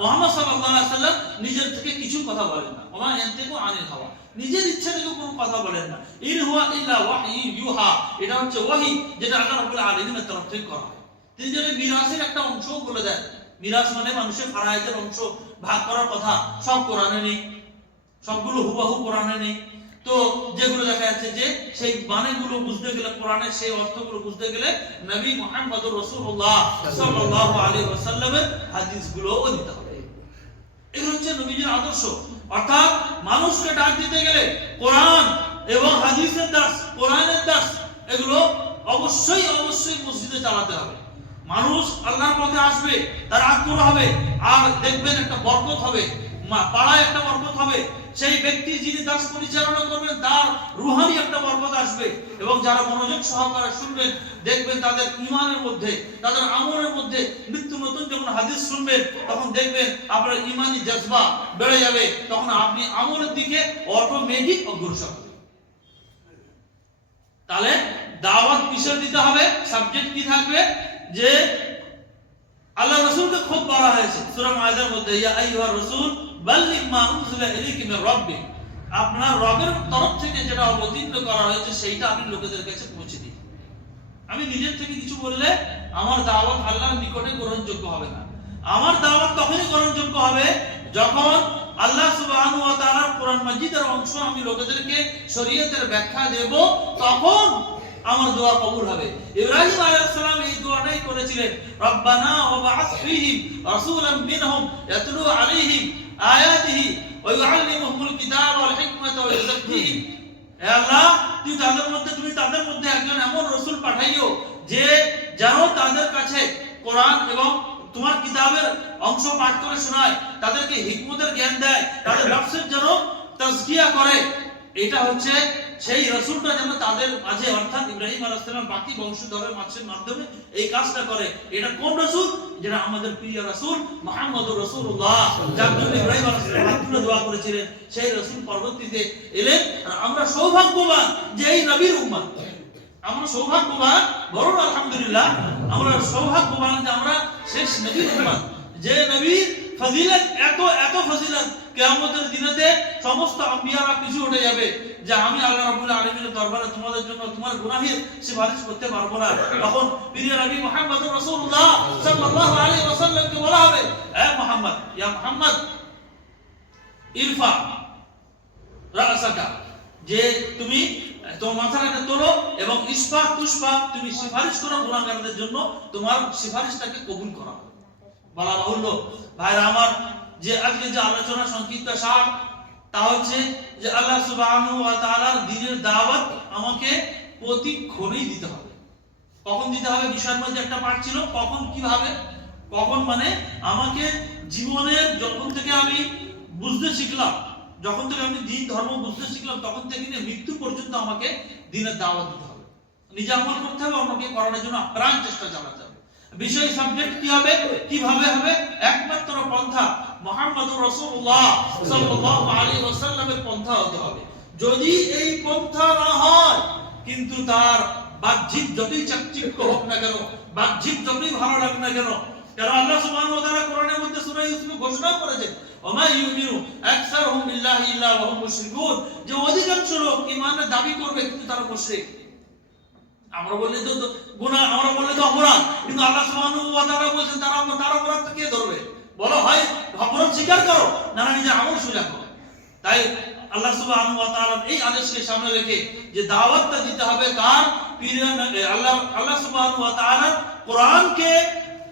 মুহাম্মদ সাল্লাল্লাহু আলাইহি ওয়াসাল্লাম নিজের থেকে কিছু কথা বলেন না, ওয়া মা ইয়ানতিকু আনিল হাওয়া, নিজের ইচ্ছা থেকে কোনো কথা বলেন না। ইন হুয়া ইল্লা ওয়াহয়ু ইউহা, এটা হচ্ছে ওহী, যেটা আল্লাহ রাব্বুল আলামিনের তরফ থেকে করা হয়। তিনি যদি মিরাসের একটা অংশ বলে দেন, মিরাস মানে মানুষের ফারায়েজের অংশ ভাগ করার কথা, সব কোরআনে নেই, সবগুলো হুবহু কোরআনে নেই। তো যেগুলো দেখা যাচ্ছে যে সেই মানেগুলো বুঝতে গেলে, কোরআনের সেই অর্থগুলো বুঝতে গেলে নবী মুহাম্মদুর রাসূলুল্লাহ সাল্লাল্লাহু আলাইহি ওয়াসাল্লামের হাদিসগুলোও নিতে হবে। এগুলো হচ্ছে নবীজির আদর্শ। অর্থাৎ মানুষকে ডাক দিতে গেলে কোরআন এবং হাদিসের দাস, কোরআনের দাস, এগুলো অবশ্যই মসজিদে চালাতে হবে। মানুষ আল্লাহর পথে আসবে, তার আগ্রহ হবে, আর দেখবেন একটা বরকত হবে, পাড়ায় একটা বরকত হবে। সেই ব্যক্তি যিনি দাস পরিচালনা করবেন তার রুহানি একটা বরকত আসবে, এবং যারা মনোযোগ সহকারে শুনবেন দেখবেন তাদের ঈমানের মধ্যে, তাদের আমলের মধ্যে নিত্য নতুন যখন হাদিস শুনবেন তখন দেখবেন আপনার ঈমানি জজবা বেড়ে যাবে, তখন আপনি আমলের দিকে অটোমেটিক অগ্রসর হবেন। তাহলে দাওয়াত কিসের দিতে হবে? সাবজেক্ট কি থাকবে? যে আল্লাহ রাসূলকে খুব বলা হয়েছে সূরা মাইদার মধ্যে, ইয়া আইয়ুহার রাসূল বাল্লিগ মা উনজিলা ইলাইকা মির রাব্বিক, আপনার রবের তরফ থেকে যেটা অবতীর্ণ করা হয়েছে সেইটা আপনি লোকেদের কাছে পৌঁছে দিন। আমি নিজের থেকে কিছু বললে আমার দাওয়াত আল্লাহর নিকটে গ্রহণযোগ্য হবে না। আমার দাওয়াত তখনই গ্রহণযোগ্য হবে যখন আল্লাহ সুবহানাহু ওয়া তাআলার কোরআন মাজিদের অংশ আমি লোকেদেরকে শরীয়তের ব্যাখ্যা দেব, তখন আমার দোয়া কবুল হবে। ইব্রাহিম আলাইহিস সালাম এই দোয়াটাই করেছিলেন, রব্বানা ওয়া বা'আস ফীহিম রাসূলাম মিনহুম ইয়াতলু আলাইহিম আয়াতিহি ওয়া ইউআল্লিমুহুমুল কিতাবা ওয়াল হিকমাতা ওয়া ইউযাক্কিহিম। হে আল্লাহ, তুমি তাদের মধ্যে একজন এমন রাসূল পাঠাইও যে যেন তাদের কাছে কোরআন এবং তোমার কিতাবের অংশ পাঠ করে শোনায়, তাদেরকে হিকমতের জ্ঞান দেয়, তাদের নফসের যেন তাজকিয়া করে। এটা হচ্ছে সেই রাসূলটা যেন তাদের মাঝে, অর্থাৎ ইব্রাহিম আলাইহিস সালাম বাকি বংশধরের মাধ্যমে এই কাজটা করে। এটা কোন রাসূল? যেটা আমাদের প্রিয় রাসূল মুহাম্মদুর রাসূলুল্লাহ, যার জন্য ইব্রাহিম আলাইহিস সালাম হাত তুলে দোয়া করেছিলেন। সেই রাসূল পরবর্তীতে এলেন। আর আমরা সৌভাগ্যবান যে এই নবীর উম্মত, আমরা সৌভাগ্যবান, বলুন আলহামদুলিল্লাহ। আমরা সৌভাগ্যবান যে আমরা শেষ নবীর উম্মত, যে নবীর ফজিলত এত ফজিলত, কিয়ামতের দিনেতে সমস্ত আম্বিয়ারা পিছু উঠে যাবে যে আমি আল্লাহ রাব্বুল আলামিনের দরবারে তোমাদের জন্য তোমার গুনাহের সুপারিশ করতে পারবো না। তখন প্রিয় নবী মুহাম্মদুর রাসূলুল্লাহ সাল্লাল্লাহু আলাইহি ওয়াসাল্লামকে বলা হবে, হে মুহাম্মদ, ইয়া মুহাম্মদ ইরফা রাসাকা, যে তুমি তোমার মাথাটাকে তোলো এবং ইসফা তুসফা, তুমি সুপারিশ করো গুনাহগারদের জন্য, তোমার সুপারিশটাকে কবুল করা হবে। বলা বাহুল্য ভাইরা আমার, যে আজকে যে আলোচনা সংক্ষিপ্ত সার, তা হচ্ছে যে আল্লাহ সুবহানাহু ওয়া তাআলার দ্বীনের দাওয়াত আমাকে প্রতিক্ষণেই দিতে হবে। কখন দিতে হবে বিষয়ের মধ্যে একটা পাঠ ছিল, কখন কিভাবে, কখন মানে আমাকে জীবনের যখন থেকে আমি বুঝতে শিখলাম, যখন থেকে আমি দ্বীন ধর্ম বুঝতে শিখলাম, তখন থেকে নিয়ে মৃত্যু পর্যন্ত আমাকে দ্বীনের দাওয়াত দিতে হবে। নিজে আমল করতে হবে, অন্যকে করানোর জন্য প্রাণ চেষ্টা চালাতে হবে। বিষয় সাবজেক্ট কি হবে, কিভাবে হবে? একমাত্র পন্থা মুহাম্মদুর রাসূলুল্লাহ সাল্লাল্লাহু আলাইহি ওয়াসাল্লামের পন্থা হতে হবে। যদি এই পন্থা না হয়, কিন্তু তার বাহ্যিক যতই চাকচিক্য হোক না কেন, বাহ্যিক যতই ভালো লাগ না কেন, কারণ আল্লাহ সুবহানাহু ওয়া তাআলা কোরআনের মধ্যে সূরা ইউসুফে ঘোষণা করেছেন, ওমা ইউমিনু আকসারুহুম বিল্লাহি ইল্লা ওয়া হুম মুশরিকুন, যে অধিকাংশ লোক ঈমানের দাবি করবে কিন্তু তারা মুশরিক। আমরা বললে তো গুনাহ, আমরা বললে তো অপরাধ, কিন্তু আল্লাহ সুবহানাহু ওয়া তাআলা বলেন তারা অপরাধ কে ধরবে? বলো হয় অপরাধ স্বীকার করো, না নিজের আমল সোজা করো। তাই আল্লাহ সুবহানাহু ওয়া তাআলা এই আদেশকে সামনে রেখে যে দাওয়াতটা দিতে হবে কার? আল্লাহ সুবহানাহু ওয়া তাআলা কোরআনকে,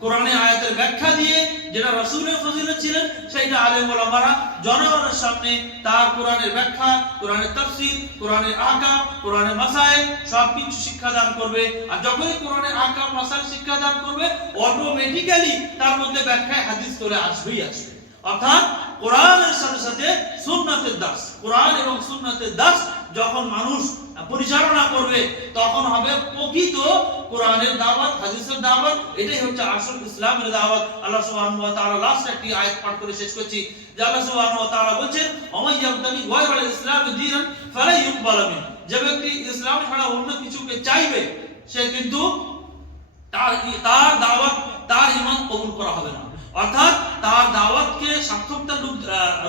কোরআনের আয়াতের ব্যাখ্যা দিয়ে, যেটা রাসূলের ফজিলত ছিলেন, সেইটা আলেম ওলামারা জনগণের সামনে তার কোরআনের ব্যাখ্যা, কোরআনের তাফসীর, কোরআনের আহকাম, কোরআনের মাসাইল সবকিছু শিক্ষা দান করবে। আর যখনই কোরআনের আহকাম মাসাইল শিক্ষা দান করবে, অটোমেটিক্যালি তার মধ্যে ব্যাখ্যায় হাদিস চলে আসবেই আসবে। অর্থাৎ কোরআনের সাথে সাথে সুন্নাতের দাস, কোরআন এবং সুন্নাতের দাস যখন মানুষ পরিচালনা করবে, তখন হবে প্রকৃত কোরআনের দাওয়াত, হাদিসের দাওয়াত। এটাই হচ্ছে আসল ইসলামের দাওয়াত। আল্লাহ সুবহানাহু ওয়া তাআলা লাস্ট একটি আয়াত পাঠ করে শেষ করছি, যে আল্লাহ সুবহানাহু ওয়া তাআলা বলেন, ওয়া ইয়াবতাগি গায়রাল ইসলামি দীনান ফালা ইউকবাল মিন, যে ব্যক্তি ইসলাম ছাড়া অন্য কিছুকে চাইবে, সে কিন্তু তার দাওয়াত, তার ঈমান কবুল করা হবে না। অর্থাৎ তার দাওয়াতকে সার্থকতার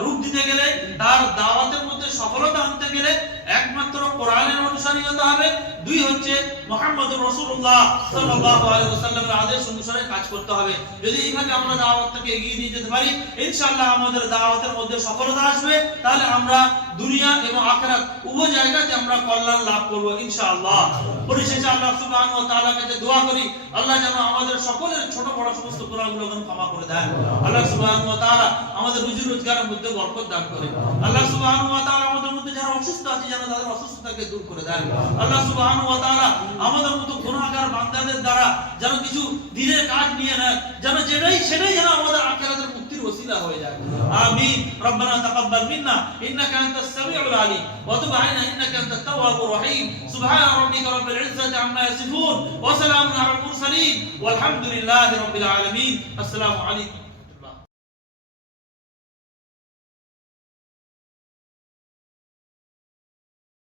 রূপ দিতে গেলে, তার দাওয়াতের মধ্যে সফলতা আনতে গেলে একমাত্র কোরআনের অনুসারী হতে হবে। দুই হচ্ছে মুহাম্মদুর রাসূলুল্লাহ সাল্লাল্লাহু আলাইহি ওয়াসাল্লামের আদেশ অনুসারে কাজ করতে হবে। যদি এইভাবে আমরা দাওয়াতটাকে এগিয়ে নিয়ে যেতে পারি, ইনশাআল্লাহ আমাদের দাওয়াতের মধ্যে সফলতা আসবে। তাহলে আমরা দুনিয়া এবং আখিরাত উভয় জায়গাতে আমরা কল্যাণ লাভ করব ইনশাআল্লাহ। পরিশেষে আল্লাহ সুবহানাহু ওয়া তাআলার কাছে দোয়া করি, আল্লাহ যেন আমাদের সকলের ছোট বড় সমস্ত গুনাহগুলো ক্ষমা করে দেন। আল্লাহ সুবহানাহু ওয়া তাআলা আমাদের রুজি রোজগারের মধ্যে বরকত দান করে। আল্লাহ সুবহানাহু ওয়া তাআলা আমাদের মধ্যে যারা অসুস্থ আছে, যেন তাদের অসুস্থতাকে দূর করে দেন। আল্লাহ সুবহানাহু ওয়া তাআলা আমাদের মতো গুনাহগার বান্দাদের দ্বারা যেন কিছু দিনের কাজ নিয়ে নেন, যেন সেটাই যেন আমাদের আখিরাতের মুক্তির ওসিলা হয়ে যায়। আমিন। রব্বানা তাকাব্বাল মিন্না ইন্নাকা আনতাস সামিউল আলিম ওয়া তুব আলাইনা ইন্নাকা আনতাত তাওয়াবুর রহিম। সুবহানা রাব্বিকা রাব্বিল ইজ্জাতি আম্মা ইয়াসিফুন ওয়া সালামুন আলাল মুরসালিন ওয়ালহামদুলিল্লাহি রাব্বিল আলামিন। আসসালামু আলাইকুম।